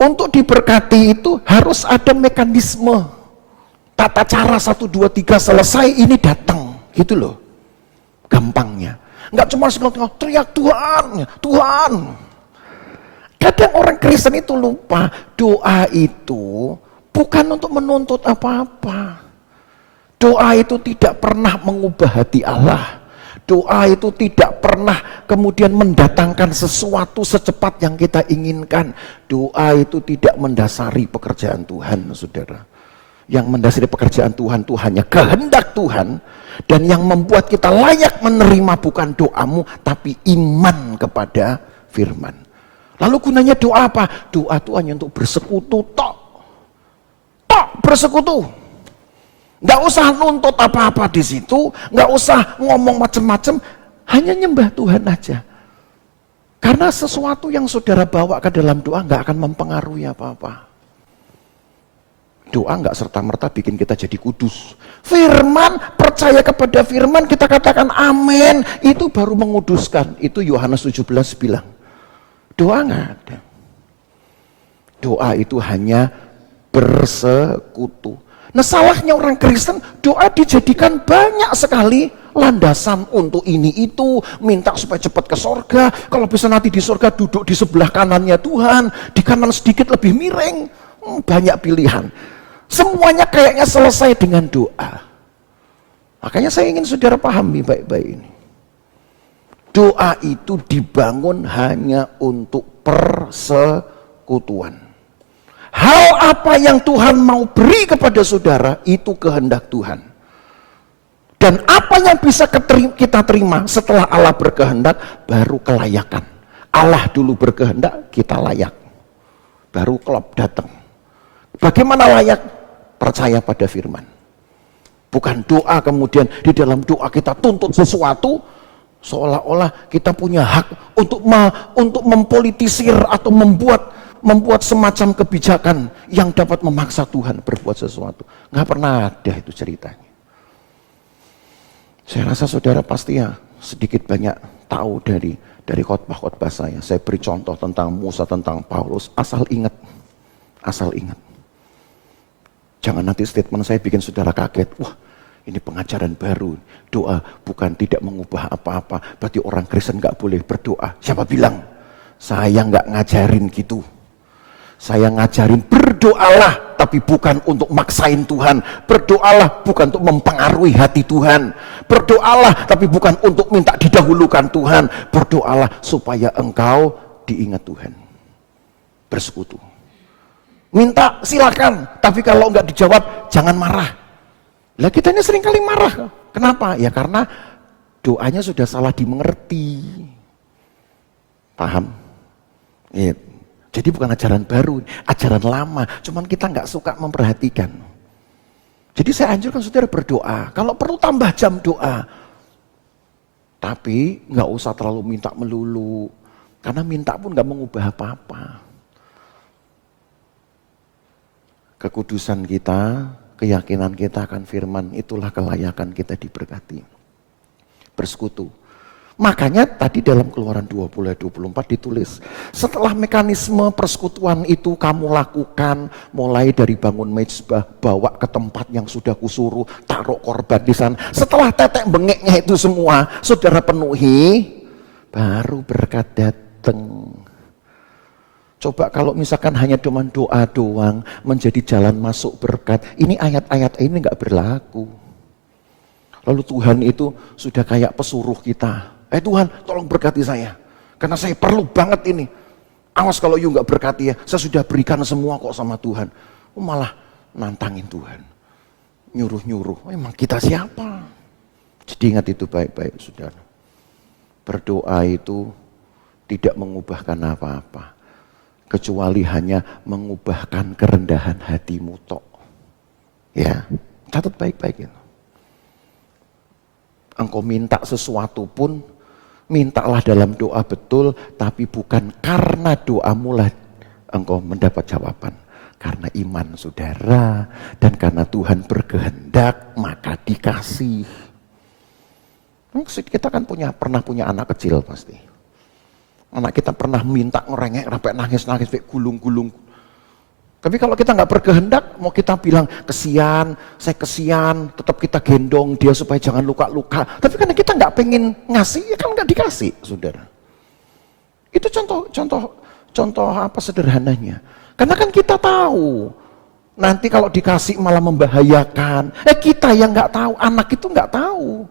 Untuk diberkati itu harus ada mekanisme. Tata cara 1, 2, 3 selesai, ini datang. Gitu loh. Gampangnya. Enggak cuma teriak Tuhan, Tuhan. Kadang orang Kristen itu lupa, doa itu bukan untuk menuntut apa-apa. Doa itu tidak pernah mengubah hati Allah. Doa itu tidak pernah kemudian mendatangkan sesuatu secepat yang kita inginkan. Doa itu tidak mendasari pekerjaan Tuhan, saudara. Yang mendasari pekerjaan Tuhan itu hanya kehendak Tuhan. Dan yang membuat kita layak menerima bukan doamu, tapi iman kepada firman. Lalu gunanya doa apa? Doa itu hanya untuk bersekutu, tok bersekutu. Nggak usah nuntut apa-apa di situ, nggak usah ngomong macam-macam, hanya nyembah Tuhan aja. Karena sesuatu yang saudara bawa ke dalam doa nggak akan mempengaruhi apa-apa. Doa nggak serta-merta bikin kita jadi kudus. Firman, percaya kepada firman, kita katakan amin, itu baru menguduskan. Itu Yohanes 17 bilang. Doa nggak ada. Doa itu hanya bersekutu. Nah salahnya orang Kristen, doa dijadikan banyak sekali landasan untuk ini itu, minta supaya cepat ke sorga, kalau bisa nanti di sorga duduk di sebelah kanannya Tuhan, di kanan sedikit lebih miring, banyak pilihan. Semuanya kayaknya selesai dengan doa. Makanya saya ingin saudara pahami baik-baik ini. Doa itu dibangun hanya untuk persekutuan. Hal apa yang Tuhan mau beri kepada saudara, itu kehendak Tuhan. Dan apa yang bisa kita terima setelah Allah berkehendak, baru kelayakan. Allah dulu berkehendak, kita layak. Baru klop datang. Bagaimana layak? Percaya pada firman. Bukan doa kemudian di dalam doa kita tuntut sesuatu, seolah-olah kita punya hak untuk mempolitisir atau membuat semacam kebijakan yang dapat memaksa Tuhan berbuat sesuatu. Nggak pernah ada itu ceritanya. Saya rasa saudara pasti ya sedikit banyak tahu dari khotbah-khotbah saya. Saya beri contoh tentang Musa, tentang Paulus. Asal ingat. Jangan nanti statement saya bikin saudara kaget. Wah, ini pengajaran baru. Doa bukan tidak mengubah apa-apa. Berarti orang Kristen nggak boleh berdoa. Siapa bilang? Saya nggak ngajarin gitu. Saya ngajarin berdoalah, tapi bukan untuk maksain Tuhan. Berdoalah bukan untuk mempengaruhi hati Tuhan. Berdoalah, tapi bukan untuk minta didahulukan Tuhan. Berdoalah supaya engkau diingat Tuhan. Bersekutu. Minta silakan, tapi kalau enggak dijawab jangan marah. Lah kita ini sering kali marah. Kenapa? Ya karena doanya sudah salah dimengerti. Paham? Ya. Jadi bukan ajaran baru, ajaran lama. Cuman kita nggak suka memperhatikan. Jadi saya anjurkan saudara berdoa. Kalau perlu tambah jam doa. Tapi nggak usah terlalu minta melulu. Karena minta pun nggak mengubah apa-apa. Kekudusan kita, keyakinan kita akan firman, itulah kelayakan kita diberkati. Bersekutu. Makanya tadi dalam Keluaran 20 ayat 24 ditulis, setelah mekanisme persekutuan itu kamu lakukan, mulai dari bangun mezbah, bawa ke tempat yang sudah kusuruh, taruh korban di sana. Setelah tetek bengeknya itu semua saudara penuhi, baru berkat datang. Coba kalau misalkan hanya cuma doa doang menjadi jalan masuk berkat, ini ayat-ayat ini nggak berlaku. Lalu Tuhan itu sudah kayak pesuruh kita. Tuhan, tolong berkati saya. Karena saya perlu banget ini. Awas kalau you nggak berkati ya, saya sudah berikan semua kok sama Tuhan. Malah nantangin Tuhan. Nyuruh-nyuruh. Emang kita siapa? Jadi ingat itu baik-baik, saudara. Berdoa itu tidak mengubahkan apa-apa. Kecuali hanya mengubahkan kerendahan hatimu tok. Ya, catat baik-baik itu. Engkau minta sesuatu pun, mintalah dalam doa betul, tapi bukan karena doamu lah engkau mendapat jawaban. Karena iman saudara, dan karena Tuhan berkehendak, maka dikasih. Kita kan pernah punya anak kecil pasti. Anak kita pernah minta ngerengek, sampai nangis-nangis, sampai gulung-gulung. Tapi kalau kita nggak berkehendak, mau kita bilang kesian, saya kesian, tetap kita gendong dia supaya jangan luka-luka. Tapi karena kita nggak pengen ngasih, ya kan nggak dikasih, saudara. Itu contoh apa sederhananya. Karena kan kita tahu, nanti kalau dikasih malah membahayakan. Kita yang nggak tahu, anak itu nggak tahu.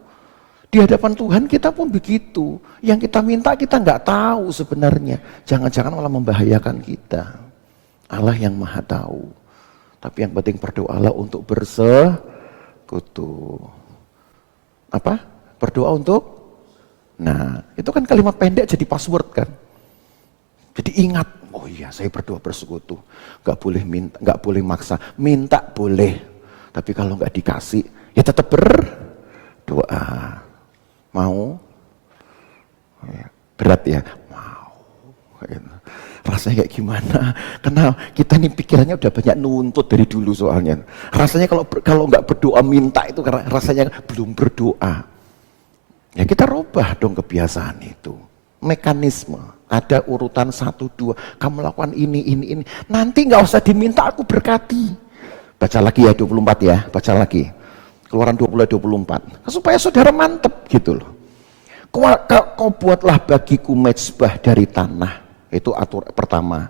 Di hadapan Tuhan kita pun begitu. Yang kita minta kita nggak tahu sebenarnya. Jangan-jangan malah membahayakan kita. Allah yang maha tahu. Tapi yang penting berdoalah untuk bersekutu. Apa? Berdoa untuk? Nah, itu kan kalimat pendek jadi password kan. Jadi ingat, oh iya saya berdoa bersekutu. Gak boleh minta, gak boleh maksa. Minta boleh. Tapi kalau gak dikasih, ya tetap berdoa. Mau? Berat ya? Mau. Rasanya kayak gimana? Karena kita nih pikirannya udah banyak nuntut dari dulu soalnya. Rasanya kalau nggak berdoa minta itu karena rasanya belum berdoa. Ya kita rubah dong kebiasaan itu. Mekanisme, ada urutan 1, 2, kamu lakukan ini. Nanti nggak usah diminta, aku berkati. Baca lagi ya 24 ya, baca lagi. Keluaran 20 24. Supaya saudara mantep gitu loh. Kau buatlah bagiku mezbah dari tanah. Itu aturan pertama.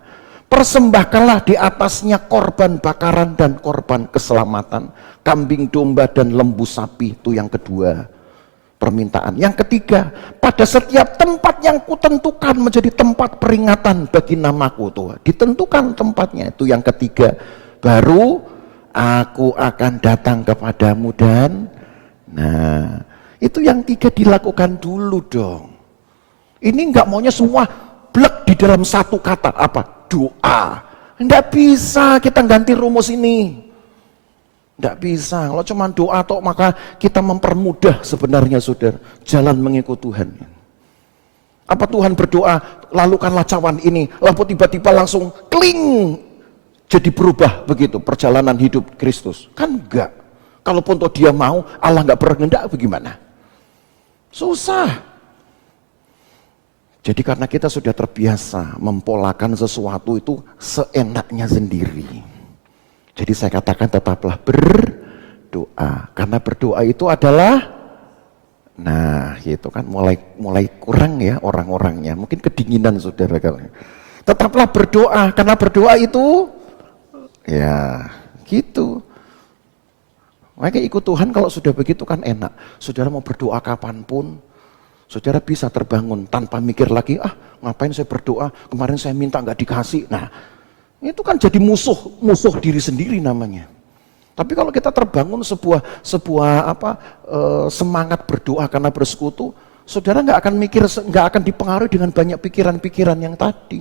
Persembahkanlah di atasnya korban bakaran dan korban keselamatan. Kambing domba dan lembu sapi. Itu yang kedua permintaan. Yang ketiga, pada setiap tempat yang kutentukan menjadi tempat peringatan bagi namaku. Tuh, ditentukan tempatnya. Itu yang ketiga. Baru aku akan datang kepadamu dan nah itu yang 3 dilakukan dulu dong. Ini enggak maunya semua blek di dalam satu kata, apa? Doa. Enggak bisa kita ganti rumus ini. Enggak bisa. Kalau cuma doa toh maka kita mempermudah sebenarnya saudara jalan mengikut Tuhan. Apa Tuhan berdoa, lalukanlah cawan ini, lalu tiba-tiba langsung kling jadi berubah begitu perjalanan hidup Kristus? Kan enggak. Kalaupun toh dia mau, Allah enggak berkehendak bagaimana? Susah. Jadi karena kita sudah terbiasa mempolakan sesuatu itu seenaknya sendiri. Jadi saya katakan tetaplah berdoa. Karena berdoa itu adalah, nah gitu kan mulai kurang ya orang-orangnya. Mungkin kedinginan saudara kalian. Tetaplah berdoa, karena berdoa itu ya gitu. Makanya ikut Tuhan kalau sudah begitu kan enak. Saudara mau berdoa kapanpun, saudara bisa terbangun tanpa mikir lagi, ngapain saya berdoa, kemarin saya minta nggak dikasih. Nah, itu kan jadi musuh diri sendiri namanya. Tapi kalau kita terbangun sebuah semangat berdoa karena bersekutu, saudara nggak akan dipengaruhi dengan banyak pikiran-pikiran yang tadi.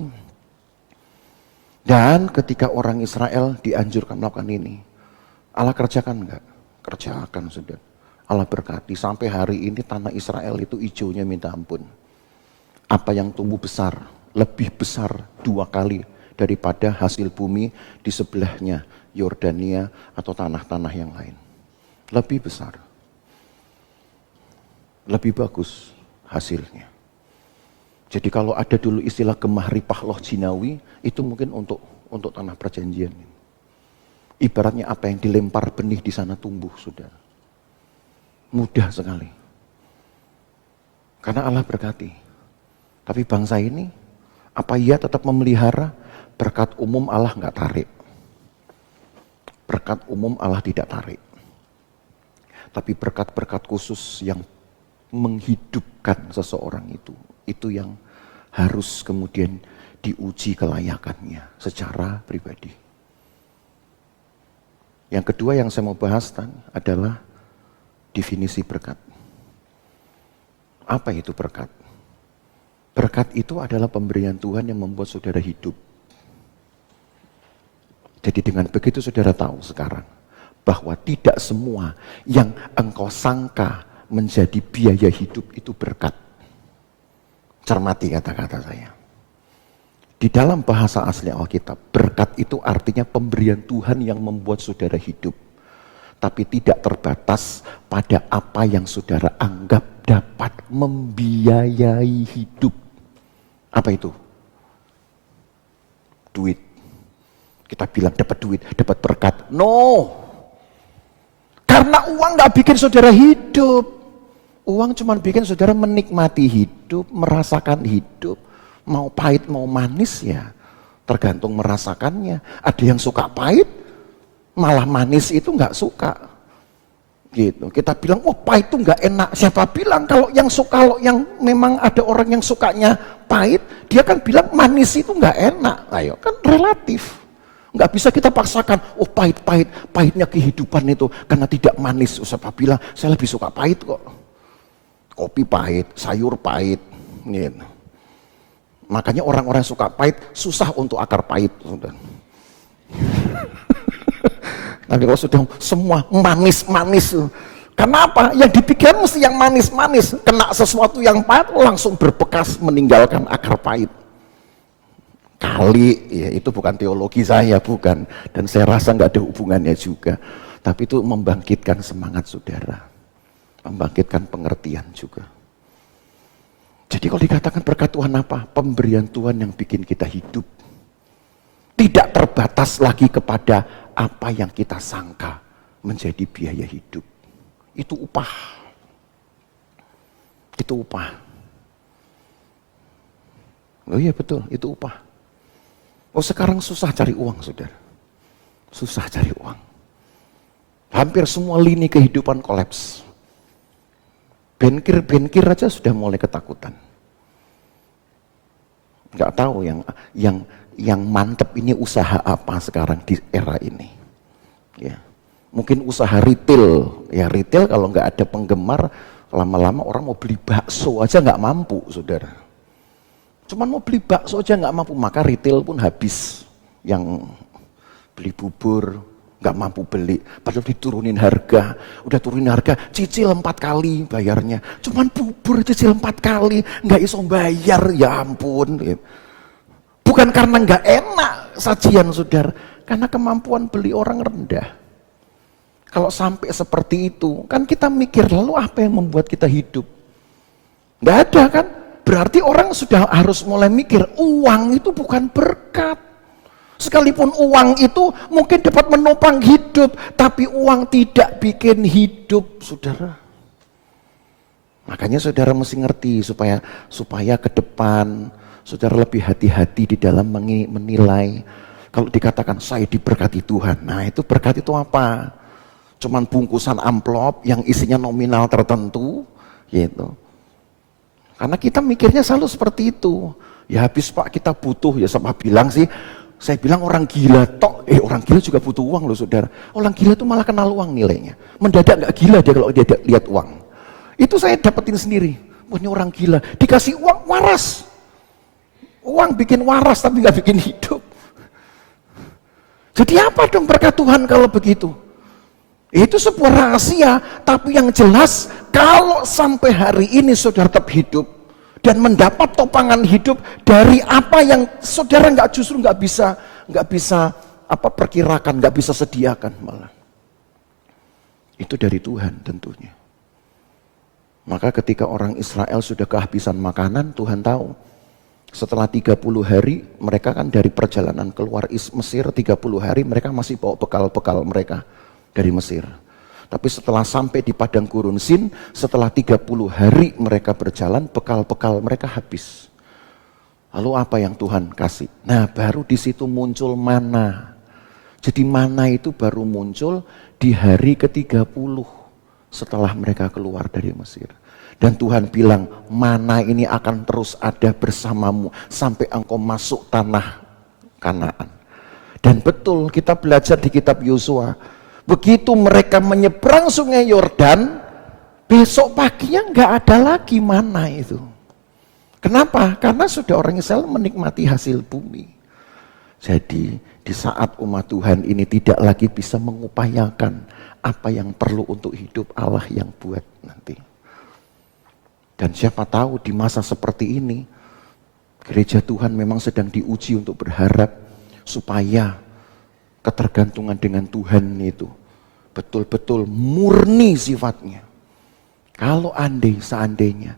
Dan ketika orang Israel dianjurkan melakukan ini, Allah kerjakan enggak? Kerjakan saudara. Allah berkati sampai hari ini tanah Israel itu hijaunya minta ampun. Apa yang tumbuh besar, lebih besar 2 kali daripada hasil bumi di sebelahnya Yordania atau tanah-tanah yang lain. Lebih besar. Lebih bagus. hasilnya. Jadi kalau ada dulu istilah gemah ripah loh jinawi, itu mungkin untuk tanah perjanjian. Ibaratnya apa yang dilempar benih di sana tumbuh, saudara. Mudah sekali. Karena Allah berkati. Tapi bangsa ini, apa ia tetap memelihara berkat umum Allah nggak tarik. Berkat umum Allah tidak tarik. Tapi berkat-berkat khusus yang menghidupkan seseorang itu yang harus kemudian diuji kelayakannya secara pribadi. Yang kedua yang saya mau bahas adalah definisi berkat. Apa itu berkat? Berkat itu adalah pemberian Tuhan yang membuat saudara hidup. Jadi dengan begitu saudara tahu sekarang bahwa tidak semua yang engkau sangka menjadi biaya hidup itu berkat. Cermati kata-kata saya. Di dalam bahasa asli Alkitab, berkat itu artinya pemberian Tuhan yang membuat saudara hidup. Tapi tidak terbatas pada apa yang saudara anggap dapat membiayai hidup. Apa itu? Duit. Kita bilang dapat duit, dapat berkat. No. Karena uang gak bikin saudara hidup. Uang cuma bikin saudara menikmati hidup, merasakan hidup. Mau pahit, mau manis ya. Tergantung merasakannya. Ada yang suka pahit, malah manis itu gak suka. Gitu. Kita bilang, wah pahit itu gak enak. Siapa bilang kalau yang memang ada orang yang sukanya pahit, dia kan bilang manis itu gak enak. Ayo kan relatif. Nggak bisa kita paksakan, oh pahitnya kehidupan itu karena tidak manis. Siapa bilang, saya lebih suka pahit kok. Kopi pahit, sayur pahit. Gitu. Makanya orang-orang suka pahit, susah untuk akar pahit. Tapi kalau sudah semua manis-manis, kenapa? Yang dipikir mesti yang manis-manis. Kena sesuatu yang pahit, langsung berbekas meninggalkan akar pahit. Kali, ya itu bukan teologi saya, bukan. Dan saya rasa nggak ada hubungannya juga. Tapi itu membangkitkan semangat saudara. Membangkitkan pengertian juga. Jadi kalau dikatakan berkat Tuhan apa? Pemberian Tuhan yang bikin kita hidup. Tidak terbatas lagi kepada apa yang kita sangka menjadi biaya hidup. Itu upah. Itu upah. Oh iya betul, itu upah. Oh sekarang susah cari uang saudara. Susah cari uang. Hampir semua lini kehidupan kolaps. Bankir aja sudah mulai ketakutan. Nggak tahu yang mantep ini usaha apa sekarang di era ini. Ya. Mungkin usaha retail. Ya retail kalau nggak ada penggemar, lama-lama orang mau beli bakso aja nggak mampu saudara. Cuman mau beli bakso aja nggak mampu, maka retail pun habis. Yang beli bubur nggak mampu beli, padahal diturunin harga. Udah turunin harga, cicil 4 kali bayarnya. Cuman bubur cicil 4 kali, nggak iso bayar, ya ampun. Bukan karena nggak enak sajian saudara, karena kemampuan beli orang rendah. Kalau sampai seperti itu, kan kita mikir lalu apa yang membuat kita hidup? Nggak ada kan? Berarti orang sudah harus mulai mikir, uang itu bukan berkat. Sekalipun uang itu mungkin dapat menopang hidup, tapi uang tidak bikin hidup, saudara. Makanya saudara mesti ngerti supaya ke depan saudara lebih hati-hati di dalam menilai. Kalau dikatakan saya diberkati Tuhan, nah itu berkat itu apa? Cuman bungkusan amplop yang isinya nominal tertentu, gitu. Karena kita mikirnya selalu seperti itu. Ya habis Pak kita butuh, ya sama bilang sih, saya bilang orang gila tok, orang gila juga butuh uang loh saudara. Orang gila itu malah kenal uang nilainya. Mendadak gak gila dia kalau dia lihat uang. Itu saya dapetin sendiri. Wah ini orang gila, dikasih uang waras. Uang bikin waras tapi gak bikin hidup. Jadi apa dong berkat Tuhan kalau begitu? Itu sebuah rahasia, tapi yang jelas kalau sampai hari ini saudara tetap hidup dan mendapat topangan hidup dari apa yang saudara justru nggak bisa perkirakan, nggak bisa sediakan malah. Itu dari Tuhan tentunya. Maka ketika orang Israel sudah kehabisan makanan, Tuhan tahu. Setelah 30 hari, mereka kan dari perjalanan keluar Mesir, 30 hari mereka masih bawa bekal-bekal mereka dari Mesir. Tapi setelah sampai di padang gurun Sin, setelah 30 hari mereka berjalan, bekal-bekal mereka habis. Lalu apa yang Tuhan kasih? Nah, baru di situ muncul mana. Jadi mana itu baru muncul di hari ke-30 setelah mereka keluar dari Mesir. Dan Tuhan bilang, mana ini akan terus ada bersamamu sampai engkau masuk tanah Kanaan. Dan betul kita belajar di kitab Yosua, begitu mereka menyeberang sungai Yordan, besok paginya nggak ada lagi mana itu. Kenapa? Karena sudah orang Israel menikmati hasil bumi. Jadi di saat umat Tuhan ini tidak lagi bisa mengupayakan apa yang perlu untuk hidup, Allah yang buat nanti. Dan siapa tahu di masa seperti ini, gereja Tuhan memang sedang diuji untuk berharap supaya ketergantungan dengan Tuhan itu betul-betul murni sifatnya. Kalau seandainya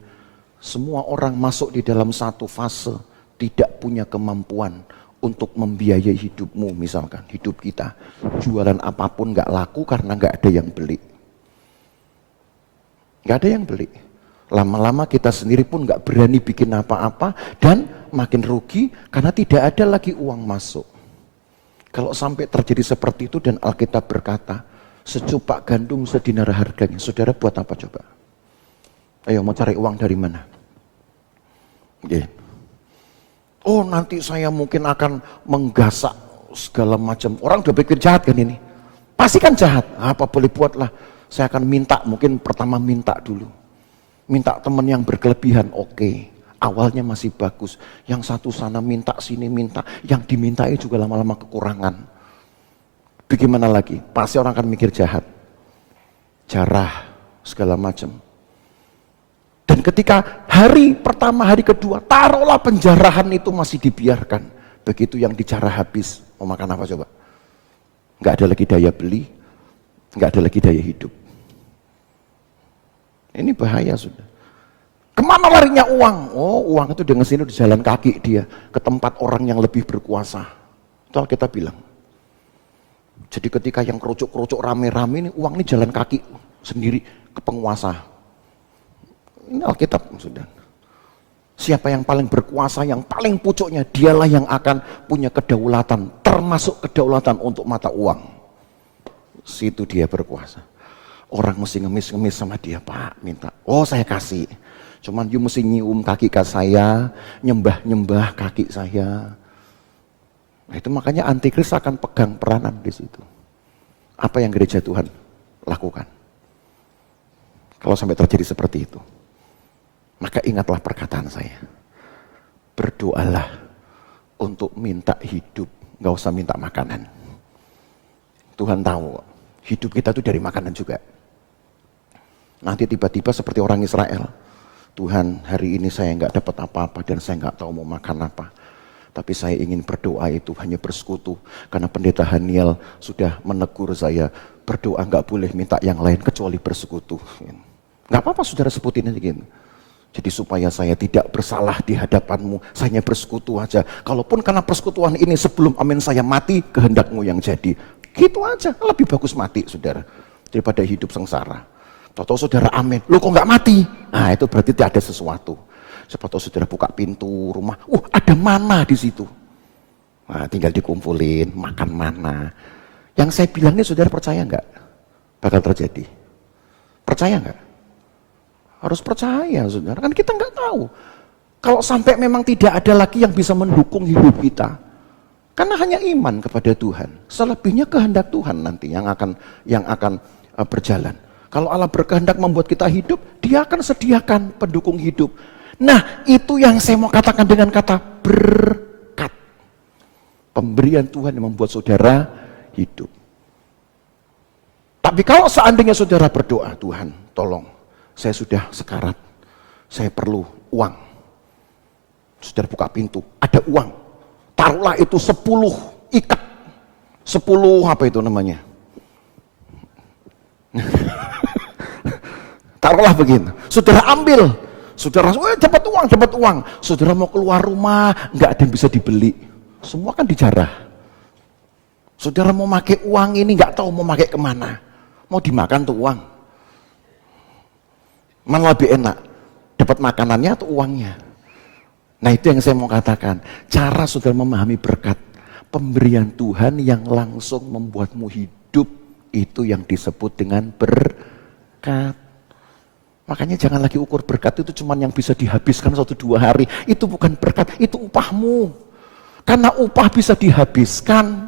semua orang masuk di dalam satu fase tidak punya kemampuan untuk membiayai hidupmu, misalkan hidup kita, jualan apapun gak laku karena gak ada yang beli. Gak ada yang beli. Lama-lama kita sendiri pun gak berani bikin apa-apa dan makin rugi karena tidak ada lagi uang masuk. Kalau sampai terjadi seperti itu dan Alkitab berkata, secupak gandum sedinar harganya, saudara buat apa coba? Ayo mau cari uang dari mana? Okay. Oh nanti saya mungkin akan menggasak segala macam. Orang udah pikir jahat kan ini. Pasti kan jahat. Apa boleh buatlah. Saya akan minta, mungkin pertama minta dulu. Minta teman yang berkelebihan, oke. Awalnya masih bagus. Yang satu sana minta, sini minta. Yang dimintai juga lama-lama kekurangan. Bagaimana lagi? Pasti orang akan mikir jahat. Jarah, segala macam. Dan ketika hari pertama, hari kedua, taruhlah penjarahan itu masih dibiarkan. Begitu yang dijarah habis, mau makan apa coba? Nggak ada lagi daya beli, nggak ada lagi daya hidup. Ini bahaya sudah. Kemana larinya uang? Oh uang itu dengan sini di jalan kaki dia ke tempat orang yang lebih berkuasa. Itu Alkitab bilang. Jadi ketika yang kerucuk-kerucuk rame-rame ini uang ini jalan kaki sendiri ke penguasa. Ini Alkitab sudah. Siapa yang paling berkuasa, yang paling pucuknya, dialah yang akan punya kedaulatan, termasuk kedaulatan untuk mata uang. Situ dia berkuasa. Orang mesti ngemis-ngemis sama dia, Pak, minta. Oh saya kasih. Cuman you mesti nyium kaki saya, nyembah-nyembah kaki saya. Nah, itu makanya antikris akan pegang peranan di situ. Apa yang gereja Tuhan lakukan? Kalau sampai terjadi seperti itu. Maka ingatlah perkataan saya. Berdoalah untuk minta hidup, gak usah minta makanan. Tuhan tahu, hidup kita itu dari makanan juga. Nanti tiba-tiba seperti orang Israel. Tuhan, hari ini saya gak dapat apa-apa dan saya gak tahu mau makan apa. Tapi saya ingin berdoa itu hanya bersekutu. Karena pendeta Haniel sudah menegur saya, berdoa gak boleh minta yang lain kecuali bersekutu. Gak apa-apa saudara sebutin aja gitu. Jadi supaya saya tidak bersalah di hadapanmu, saya hanya bersekutu aja. Kalaupun karena persekutuan ini sebelum amin saya mati, kehendakmu yang jadi. Gitu aja, lebih bagus mati saudara, daripada hidup sengsara. Tahu-tahu saudara amin, lu kok gak mati? Nah itu berarti tidak ada sesuatu. Siapa tahu saudara buka pintu rumah, ada mana di situ. Nah tinggal dikumpulin, makan mana. Yang saya bilang ini saudara percaya nggak? Bakal terjadi. Percaya nggak? Harus percaya saudara, kan kita nggak tahu. Kalau sampai memang tidak ada lagi yang bisa mendukung hidup kita. Karena hanya iman kepada Tuhan. Selebihnya kehendak Tuhan nanti yang akan berjalan. Kalau Allah berkehendak membuat kita hidup, dia akan sediakan pendukung hidup. Nah itu yang saya mau katakan dengan kata berkat. Pemberian Tuhan yang membuat saudara hidup. Tapi kalau seandainya saudara berdoa, Tuhan tolong, saya sudah sekarat, saya perlu uang. Saudara buka pintu, ada uang. Taruhlah itu 10 ikat. 10 apa itu namanya? taruhlah begini, saudara ambil, saudara dapat uang, saudara mau keluar rumah, nggak ada yang bisa dibeli, semua kan dijarah. Saudara mau pakai uang ini nggak tahu mau pakai kemana, mau dimakan tuh uang, mana lebih enak, dapat makanannya atau uangnya? Nah itu yang saya mau katakan, cara saudara memahami berkat, pemberian Tuhan yang langsung membuatmu hidup, itu yang disebut dengan berkat. Makanya jangan lagi ukur berkat itu cuma yang bisa dihabiskan 1-2 hari, itu bukan berkat, itu upahmu. Karena upah bisa dihabiskan,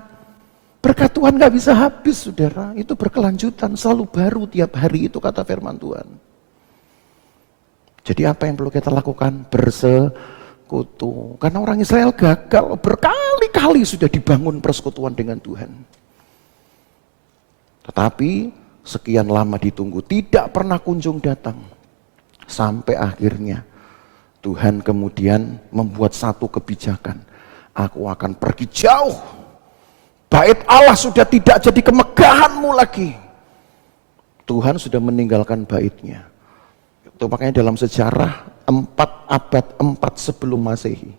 berkat Tuhan gak bisa habis saudara, itu berkelanjutan, selalu baru tiap hari, itu kata firman Tuhan. Jadi apa yang perlu kita lakukan? Bersekutu. Karena orang Israel gagal, berkali-kali sudah dibangun persekutuan dengan Tuhan. Tetapi sekian lama ditunggu, tidak pernah kunjung datang. Sampai akhirnya Tuhan kemudian membuat satu kebijakan. Aku akan pergi jauh. Bait Allah sudah tidak jadi kemegahanmu lagi. Tuhan sudah meninggalkan baitnya. Itu makanya dalam sejarah 4 abad 4 sebelum Masehi,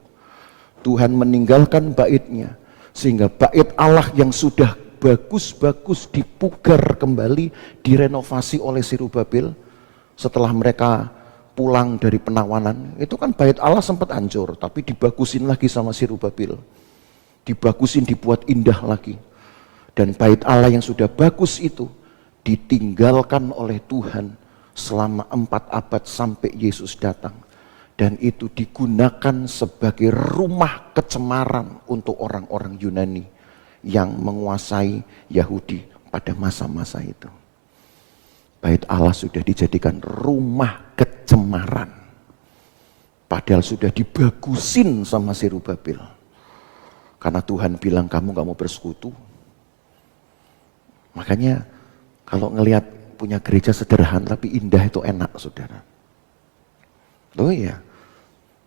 Tuhan meninggalkan baitnya, sehingga bait Allah yang sudah bagus-bagus dipugar kembali, direnovasi oleh Zerubabel. Setelah mereka pulang dari penawanan, itu kan bait Allah sempat hancur, tapi dibagusin lagi sama Zerubabel. Dibagusin, dibuat indah lagi. Dan bait Allah yang sudah bagus itu ditinggalkan oleh Tuhan selama 4 abad sampai Yesus datang. Dan itu digunakan sebagai rumah kecemaran untuk orang-orang Yunani yang menguasai Yahudi pada masa-masa itu. Bait Allah sudah dijadikan rumah kecemaran. Padahal sudah dibagusin sama Zerubabel. Karena Tuhan bilang kamu gak mau bersekutu. Makanya kalau ngelihat punya gereja sederhana tapi indah itu enak saudara. Oh iya.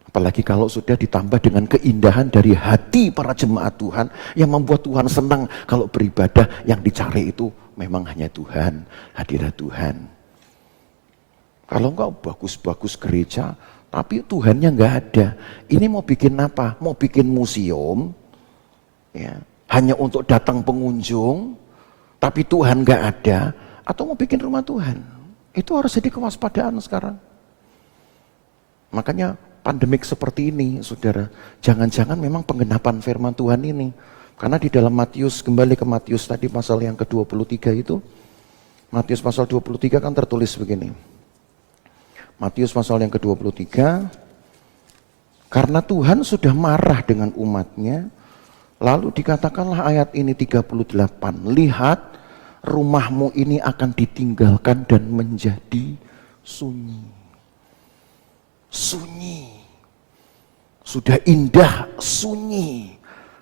Apalagi kalau sudah ditambah dengan keindahan dari hati para jemaat Tuhan yang membuat Tuhan senang kalau beribadah, yang dicari itu memang hanya Tuhan, hadirat Tuhan. Kalau enggak bagus-bagus gereja tapi Tuhannya enggak ada. Ini mau bikin apa? Mau bikin museum ya, hanya untuk datang pengunjung tapi Tuhan enggak ada, atau mau bikin rumah Tuhan? Itu harus jadi kewaspadaan sekarang. Makanya pandemik seperti ini, saudara, jangan-jangan memang penggenapan firman Tuhan ini. Karena di dalam Matius, kembali ke Matius tadi pasal yang ke-23 itu, Matius pasal 23 kan tertulis begini. Matius pasal yang ke-23, karena Tuhan sudah marah dengan umatnya, lalu dikatakanlah ayat ini 38, lihat rumahmu ini akan ditinggalkan dan menjadi sunyi. Sunyi. Sudah indah, sunyi.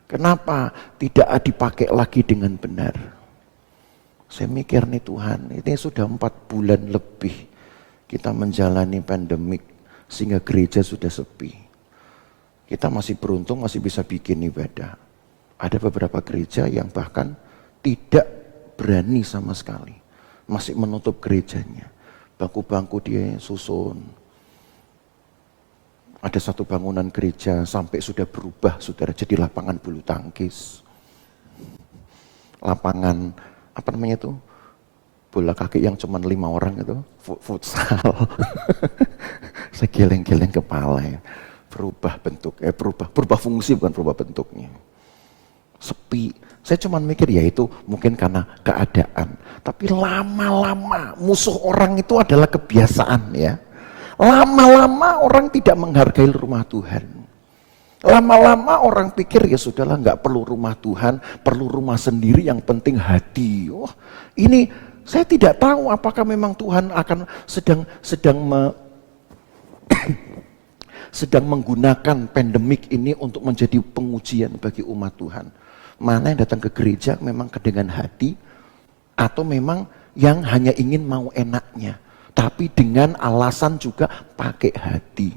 Kenapa tidak dipakai lagi dengan benar? Saya mikir nih Tuhan, ini sudah 4 bulan lebih kita menjalani pandemik sehingga gereja sudah sepi. Kita masih beruntung masih bisa bikin ibadah. Ada beberapa gereja yang bahkan tidak berani sama sekali. Masih menutup gerejanya. Bangku-bangku dia susun. Ada satu bangunan gereja sampai sudah berubah, saudara, jadi lapangan bulu tangkis. Lapangan, apa namanya itu? Bola kaki yang cuma 5 orang itu, futsal. Saya geleng-geleng kepala ya. Berubah bentuk, berubah fungsi bukan berubah bentuknya. Sepi. Saya cuma mikir ya itu mungkin karena keadaan. Tapi lama-lama musuh orang itu adalah kebiasaan ya. Lama-lama orang tidak menghargai rumah Tuhan. Lama-lama orang pikir ya sudahlah, nggak perlu rumah Tuhan, perlu rumah sendiri, yang penting hati. Oh, ini saya tidak tahu apakah memang Tuhan akan sedang menggunakan pandemik ini untuk menjadi pengujian bagi umat Tuhan. Mana yang datang ke gereja memang dengan hati, atau memang yang hanya ingin mau enaknya, tapi dengan alasan juga pakai hati.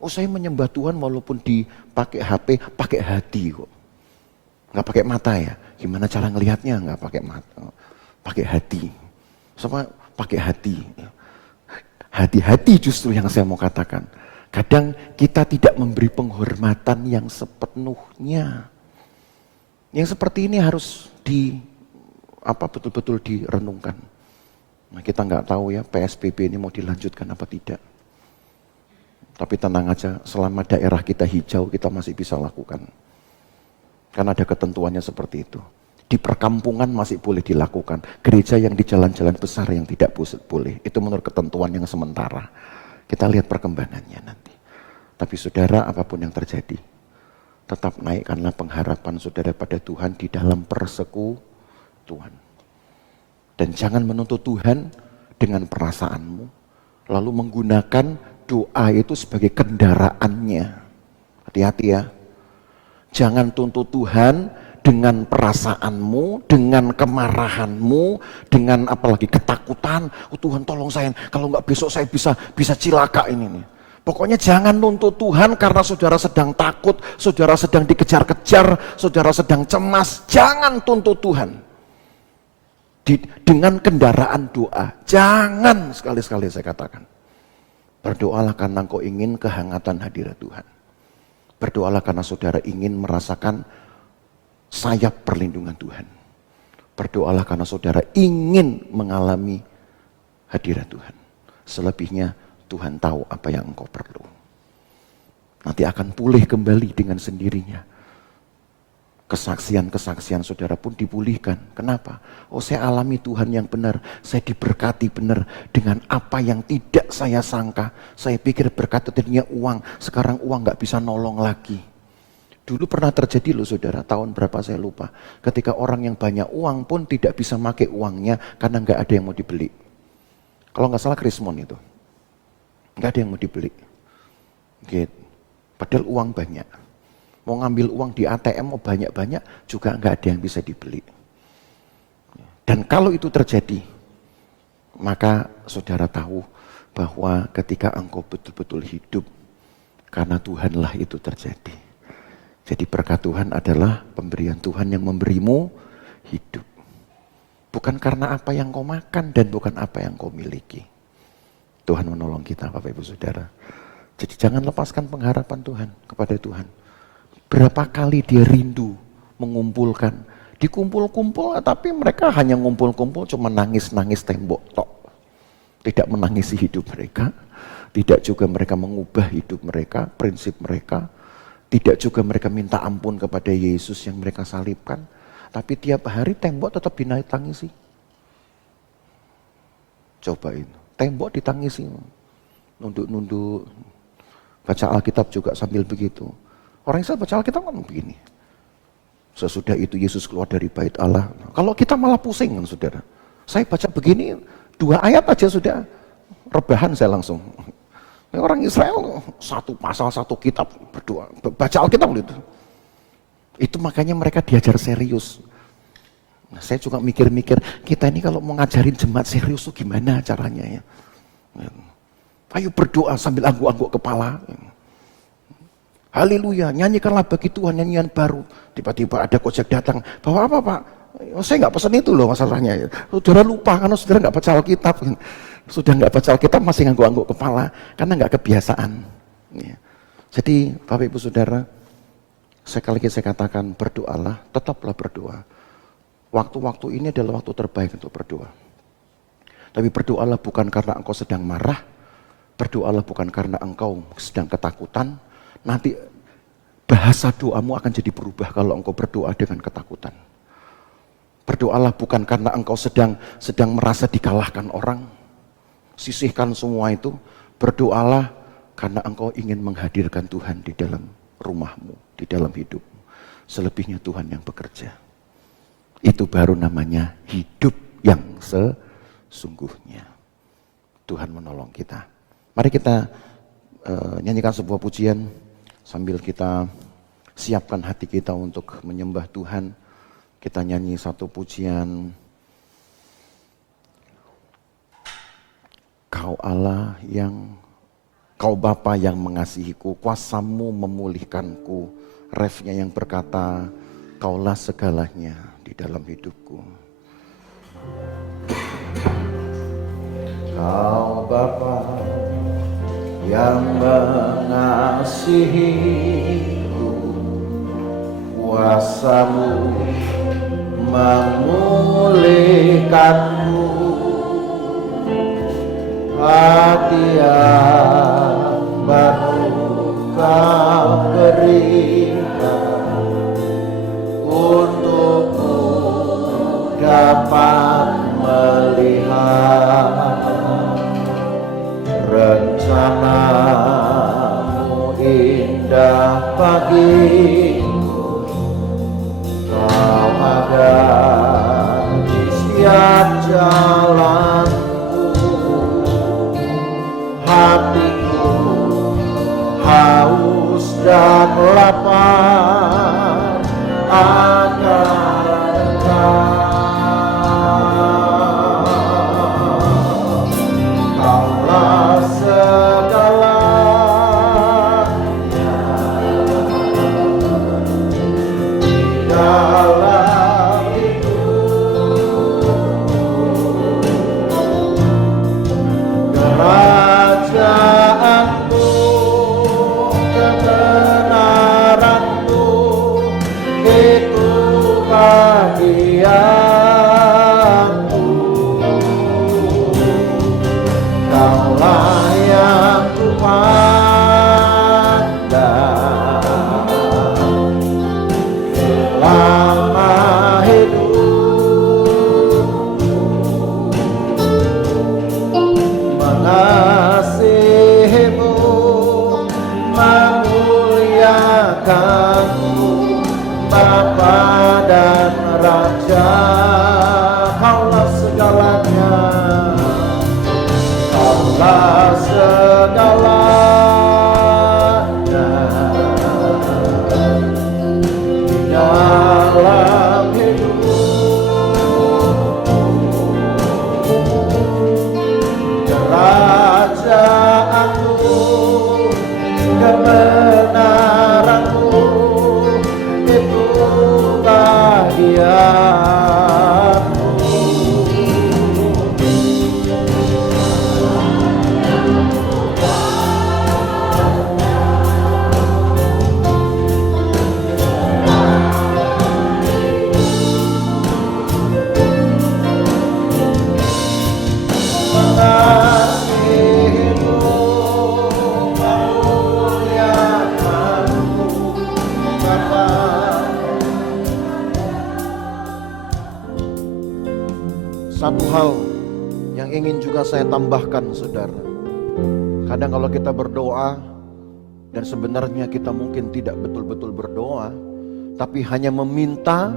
Oh, saya menyembah Tuhan walaupun dipakai HP, pakai hati kok. Nggak pakai mata ya? Gimana cara ngelihatnya? Nggak pakai mata, pakai hati. Sama pakai hati. Hati-hati justru yang saya mau katakan. Kadang kita tidak memberi penghormatan yang sepenuhnya. Yang seperti ini harus betul-betul direnungkan. Nah, kita nggak tahu ya PSBB ini mau dilanjutkan apa tidak. Tapi tenang aja, selama daerah kita hijau kita masih bisa lakukan. Karena ada ketentuannya seperti itu. Di perkampungan masih boleh dilakukan. Gereja yang di jalan-jalan besar yang tidak boleh. Itu menurut ketentuan yang sementara. Kita lihat perkembangannya nanti. Tapi saudara, apapun yang terjadi, tetap naikkanlah pengharapan saudara pada Tuhan di dalam persekutuan. Dan jangan menuntut Tuhan dengan perasaanmu, lalu menggunakan doa itu sebagai kendaraannya. Hati-hati ya. Jangan tuntut Tuhan dengan perasaanmu, dengan kemarahanmu, dengan apalagi ketakutan. Oh Tuhan tolong saya, kalau enggak besok saya bisa cilaka ini nih. Pokoknya jangan nuntut Tuhan karena saudara sedang takut, saudara sedang dikejar-kejar, saudara sedang cemas. Jangan tuntut Tuhan dengan kendaraan doa. Jangan, sekali-sekali saya katakan. Berdoalah karena engkau ingin kehangatan hadirat Tuhan. Berdoalah karena saudara ingin merasakan sayap perlindungan Tuhan. Berdoalah karena saudara ingin mengalami hadirat Tuhan. Selebihnya Tuhan tahu apa yang engkau perlu. Nanti akan pulih kembali dengan sendirinya. Kesaksian-kesaksian saudara pun dipulihkan. Kenapa? Oh saya alami Tuhan yang benar. Saya diberkati benar dengan apa yang tidak saya sangka. Saya pikir berkat tadinya uang. Sekarang uang gak bisa nolong lagi. Dulu pernah terjadi loh saudara. Tahun berapa saya lupa. Ketika orang yang banyak uang pun tidak bisa pakai uangnya. Karena gak ada yang mau dibeli. Kalau gak salah Krismon itu. Gak ada yang mau dibeli. Gitu. Padahal uang banyak. Mau ngambil uang di ATM mau banyak-banyak juga nggak ada yang bisa dibeli. Dan kalau itu terjadi, maka saudara tahu bahwa ketika engkau betul-betul hidup, karena Tuhanlah itu terjadi. Jadi berkat Tuhan adalah pemberian Tuhan yang memberimu hidup. Bukan karena apa yang kau makan dan bukan apa yang kau miliki. Tuhan menolong kita Bapak Ibu Saudara. Jadi jangan lepaskan pengharapan Tuhan kepada Tuhan. Berapa kali dia rindu mengumpulkan. Dikumpul-kumpul tapi mereka hanya ngumpul-kumpul cuma nangis-nangis tembok tok. Tidak menangisi hidup mereka. Tidak juga mereka mengubah hidup mereka, prinsip mereka. Tidak juga mereka minta ampun kepada Yesus yang mereka salibkan. Tapi tiap hari tembok tetap ditangisi. Coba itu. Tembok ditangisi. Nunduk-nunduk. Baca Alkitab juga sambil begitu. Orang Israel baca Alkitab kan begini. Sesudah itu Yesus keluar dari bait Allah. Kalau kita malah pusing kan saudara. Saya baca begini 2 ayat aja sudah rebahan saya langsung. Orang Israel 1 pasal 1 kitab berdoa. Baca Alkitab gitu. Itu makanya mereka diajar serius. Nah, saya juga mikir-mikir kita ini kalau mau ngajarin jemaat serius itu gimana caranya ya. Ayo berdoa sambil angguk-angguk kepala. Haleluya, nyanyikanlah bagi Tuhan nyanyian baru. Tiba-tiba ada Gojek datang, bawa apa Pak? Oh, saya nggak pesan itu loh masalahnya. Saudara lupa karena saudara nggak baca Alkitab. Sudah nggak baca Alkitab masih ngangguk-ngangguk kepala karena nggak kebiasaan. Ya. Jadi Bapak Ibu Saudara, sekali lagi saya katakan berdoalah, tetaplah berdoa. Waktu-waktu ini adalah waktu terbaik untuk berdoa. Tapi berdoalah bukan karena engkau sedang marah, berdoalah bukan karena engkau sedang ketakutan. Nanti bahasa doamu akan jadi berubah kalau engkau berdoa dengan ketakutan. Berdoalah bukan karena engkau sedang merasa dikalahkan orang. Sisihkan semua itu. Berdoalah karena engkau ingin menghadirkan Tuhan di dalam rumahmu, di dalam hidupmu. Selebihnya Tuhan yang bekerja. Itu baru namanya hidup yang sesungguhnya. Tuhan menolong kita. Mari kita nyanyikan sebuah pujian. Sambil kita siapkan hati kita untuk menyembah Tuhan, kita nyanyi satu pujian. Kau Allah yang, Kau Bapa yang mengasihiku, kuasamu memulihkanku. Refnya yang berkata, Kaulah segalanya di dalam hidupku. Kau Bapa yang mengasihiku, kuasa-Mu memulihkanku, hati yang baru Kau berikan untukku dapat melihat rencana-Mu indah bagiku. Kau ada di setiap jalanku, hatiku haus dan lapar akan Engkau. Kaulah segalanya di dalam hidupku. Kerajaan-Mu, kebenaran-Mu, itu bagianku. Kaulah yang kupandang selama hidupku, mengasihi-Mu, memuliakan-Mu, Bapa dan Raja. Kaulah segalanya, Kaulah segalanya di dalam hidupku. Kerajaan-Mu, kebenaran-Mu, itu bagianku. Mengasihi-Mu, memuliakan-Mu, Bapa. Satu hal yang ingin juga saya tambahkan, saudara. Kadang kalau kita berdoa, dan sebenarnya kita mungkin tidak betul-betul berdoa, tapi hanya meminta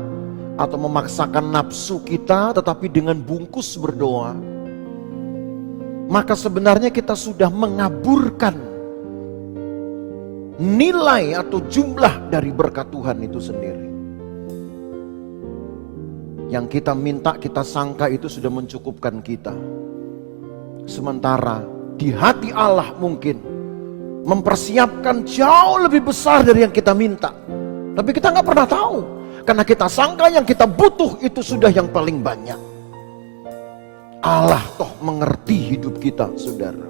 atau memaksakan nafsu kita, tetapi dengan bungkus berdoa, maka sebenarnya kita sudah mengaburkan nilai atau jumlah dari berkat Tuhan itu sendiri. Yang kita minta, kita sangka itu sudah mencukupkan kita. Sementara di hati Allah mungkin mempersiapkan jauh lebih besar dari yang kita minta. Tapi kita nggak pernah tahu, karena kita sangka yang kita butuh itu sudah yang paling banyak. Allah toh mengerti hidup kita, saudara.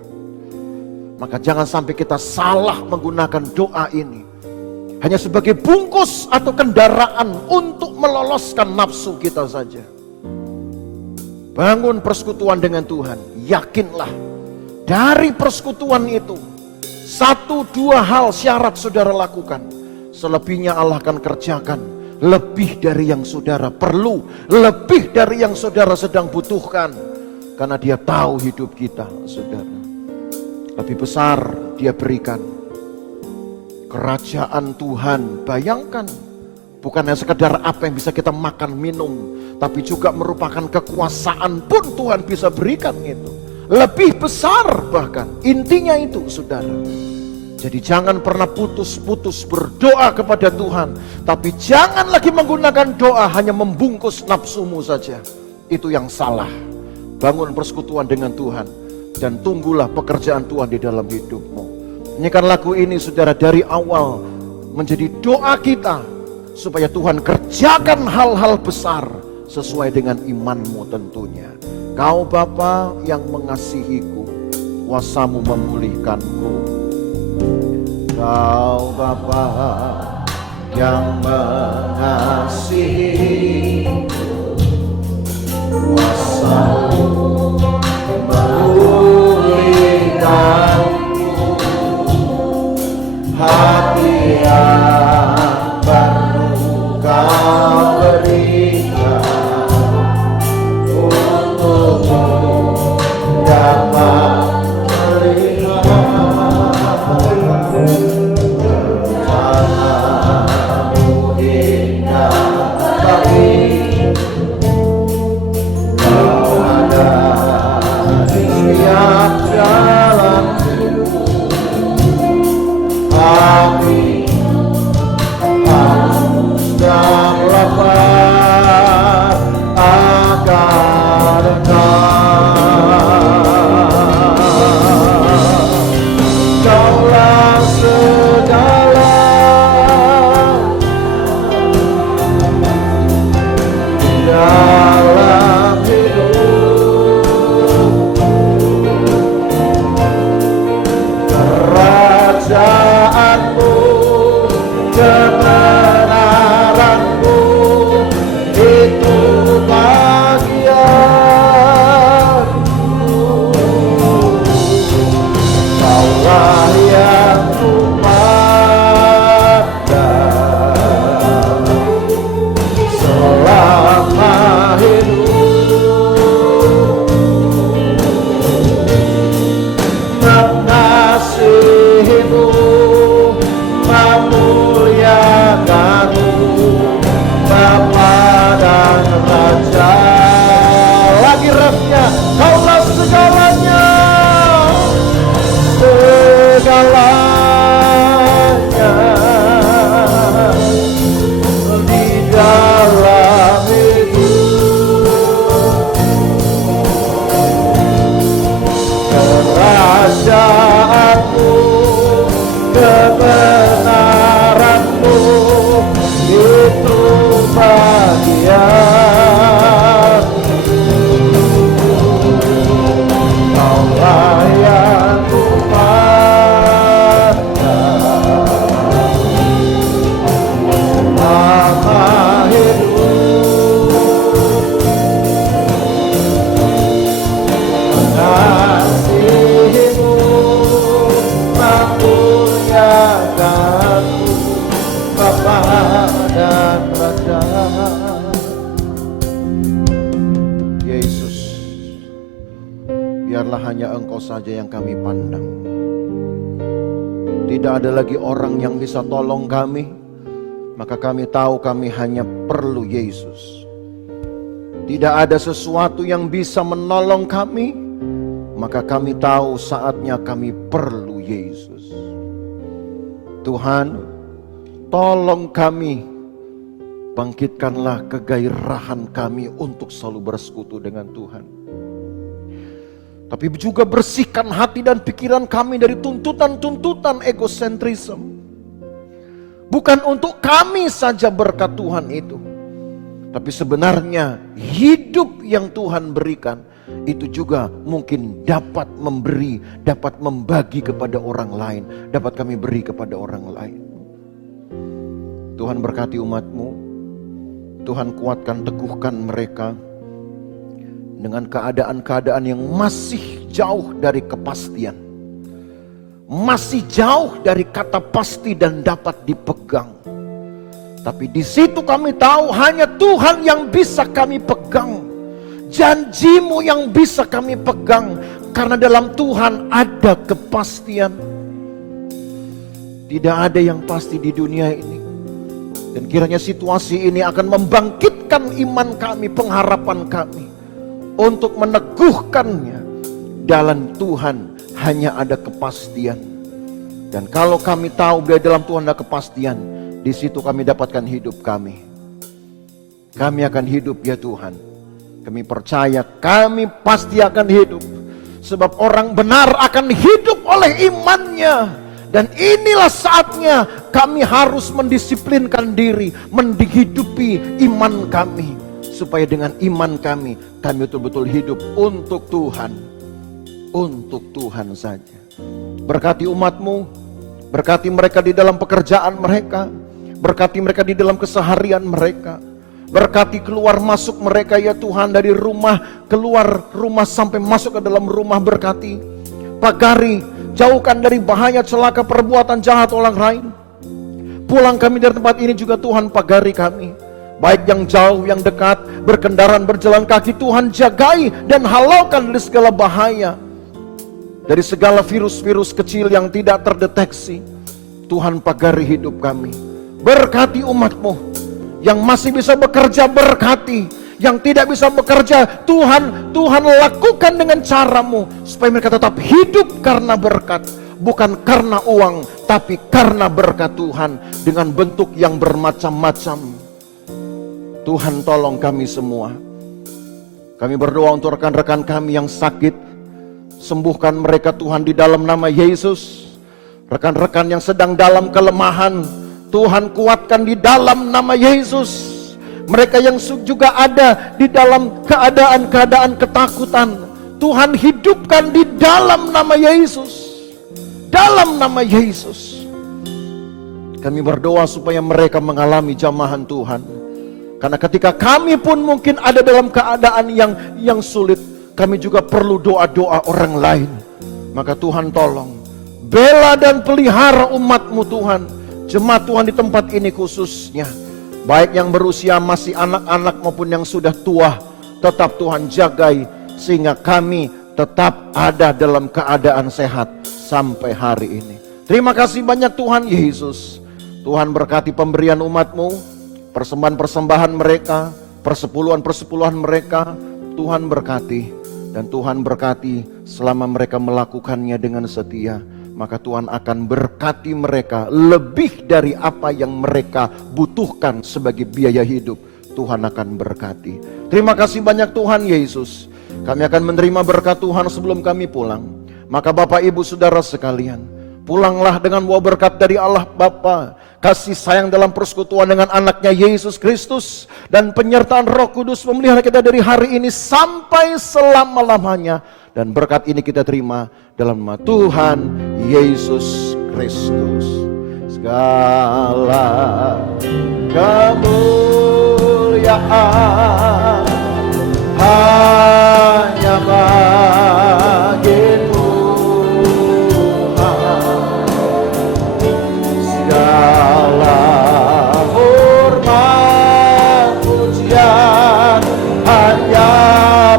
Maka jangan sampai kita salah menggunakan doa ini hanya sebagai bungkus atau kendaraan untuk meloloskan nafsu kita saja. Bangun persekutuan dengan Tuhan. Yakinlah dari persekutuan itu 1-2 hal syarat saudara lakukan. Selebihnya Allah akan kerjakan lebih dari yang saudara perlu, lebih dari yang saudara sedang butuhkan. Karena Dia tahu hidup kita, saudara. Lebih besar Dia berikan. Kerajaan Tuhan, bayangkan, bukan hanya sekedar apa yang bisa kita makan minum, tapi juga merupakan kekuasaan pun Tuhan bisa berikan itu. Lebih besar bahkan, intinya itu, saudara. Jadi jangan pernah putus-putus berdoa kepada Tuhan, tapi jangan lagi menggunakan doa hanya membungkus nafsumu saja. Itu yang salah. Bangun persekutuan dengan Tuhan dan tunggulah pekerjaan Tuhan di dalam hidupmu. Nyanyikan lagu ini, saudara, dari awal menjadi doa kita supaya Tuhan kerjakan hal-hal besar sesuai dengan imanmu tentunya. Kau Bapa yang mengasihiku, kuasa-Mu memulihkanku. Engkau Bapa yang mengasihi, kuasa-Mu memulihkanku, hati yang baru Kau berikan, untukmu dapat saja yang kami pandang. Tidak ada lagi orang yang bisa tolong kami, maka kami tahu kami hanya perlu Yesus. Tidak ada sesuatu yang bisa menolong kami, maka kami tahu saatnya kami perlu Yesus. Tuhan, tolong kami, bangkitkanlah kegairahan kami untuk selalu bersekutu dengan Tuhan. Tapi juga bersihkan hati dan pikiran kami dari tuntutan-tuntutan egosentrisme. Bukan untuk kami saja berkat Tuhan itu, tapi sebenarnya hidup yang Tuhan berikan itu juga mungkin dapat memberi, dapat membagi kepada orang lain, dapat kami beri kepada orang lain. Tuhan berkati umat-Mu, Tuhan kuatkan, teguhkan mereka dengan keadaan-keadaan yang masih jauh dari kepastian, masih jauh dari kata pasti dan dapat dipegang. Tapi di situ kami tahu hanya Tuhan yang bisa kami pegang, janji-Mu yang bisa kami pegang, karena dalam Tuhan ada kepastian. Tidak ada yang pasti di dunia ini, dan kiranya situasi ini akan membangkitkan iman kami, pengharapan kami, untuk meneguhkannya. Dalam Tuhan hanya ada kepastian. Dan kalau kami tahu bahwa dalam Tuhan ada kepastian, di situ kami dapatkan hidup kami. Kami akan hidup ya Tuhan. Kami percaya kami pasti akan hidup. Sebab orang benar akan hidup oleh imannya. Dan inilah saatnya kami harus mendisiplinkan diri, menghidupi iman kami. Supaya dengan iman kami betul-betul hidup untuk Tuhan. Untuk Tuhan saja. Berkati umat-Mu, Berkati mereka di dalam pekerjaan mereka. Berkati mereka di dalam keseharian mereka. Berkati keluar masuk mereka ya Tuhan, dari rumah, keluar rumah sampai masuk ke dalam rumah. Berkati, pagari, jauhkan dari bahaya, celaka, perbuatan jahat orang lain. Pulang kami dari tempat ini juga Tuhan, pagari kami, baik yang jauh, yang dekat, berkendaraan, berjalan kaki, Tuhan jagai dan halaukan dari segala bahaya, dari segala virus-virus kecil yang tidak terdeteksi. Tuhan pagari hidup kami. Berkati umat-Mu yang masih bisa bekerja, berkati. Yang tidak bisa bekerja, Tuhan lakukan dengan cara-Mu, supaya mereka tetap hidup karena berkat. Bukan karena uang, tapi karena berkat Tuhan, dengan bentuk yang bermacam-macam. Tuhan tolong kami semua. Kami berdoa untuk rekan-rekan kami yang sakit. Sembuhkan mereka Tuhan di dalam nama Yesus. Rekan-rekan yang sedang dalam kelemahan, Tuhan kuatkan di dalam nama Yesus. Mereka yang juga ada di dalam keadaan-keadaan ketakutan, Tuhan hidupkan di dalam nama Yesus. Dalam nama Yesus. Kami berdoa supaya mereka mengalami jamahan Tuhan. Karena ketika kami pun mungkin ada dalam keadaan yang sulit, kami juga perlu doa-doa orang lain. Maka Tuhan tolong, bela dan pelihara umat-Mu Tuhan. Jemaat Tuhan di tempat ini khususnya, baik yang berusia masih anak-anak maupun yang sudah tua, tetap Tuhan jagai, sehingga kami tetap ada dalam keadaan sehat sampai hari ini. Terima kasih banyak Tuhan Yesus. Tuhan berkati pemberian umat-Mu, persembahan-persembahan mereka, persepuluhan-persepuluhan mereka. Tuhan berkati, dan Tuhan berkati selama mereka melakukannya dengan setia. Maka Tuhan akan berkati mereka lebih dari apa yang mereka butuhkan sebagai biaya hidup. Tuhan akan berkati. Terima kasih banyak Tuhan Yesus. Kami akan menerima berkat Tuhan sebelum kami pulang. Maka Bapak Ibu Saudara sekalian, pulanglah dengan bawa berkat dari Allah Bapa, kasih sayang dalam persekutuan dengan anaknya Yesus Kristus, dan penyertaan Roh Kudus memelihara kita dari hari ini sampai selama-lamanya. Dan berkat ini kita terima dalam nama Tuhan Yesus Kristus. Segala kemuliaan hanya bagi Tuhan. Segala hormat pujian hanya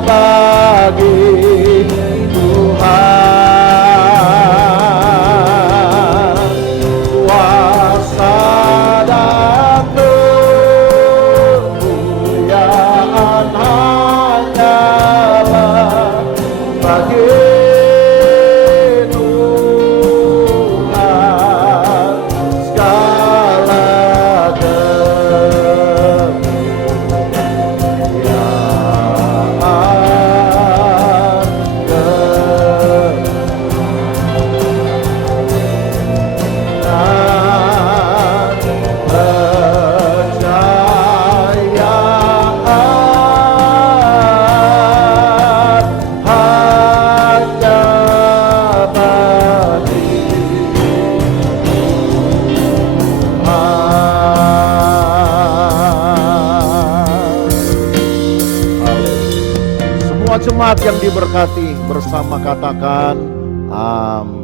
bagi jemaat yang diberkati bersama katakan amin.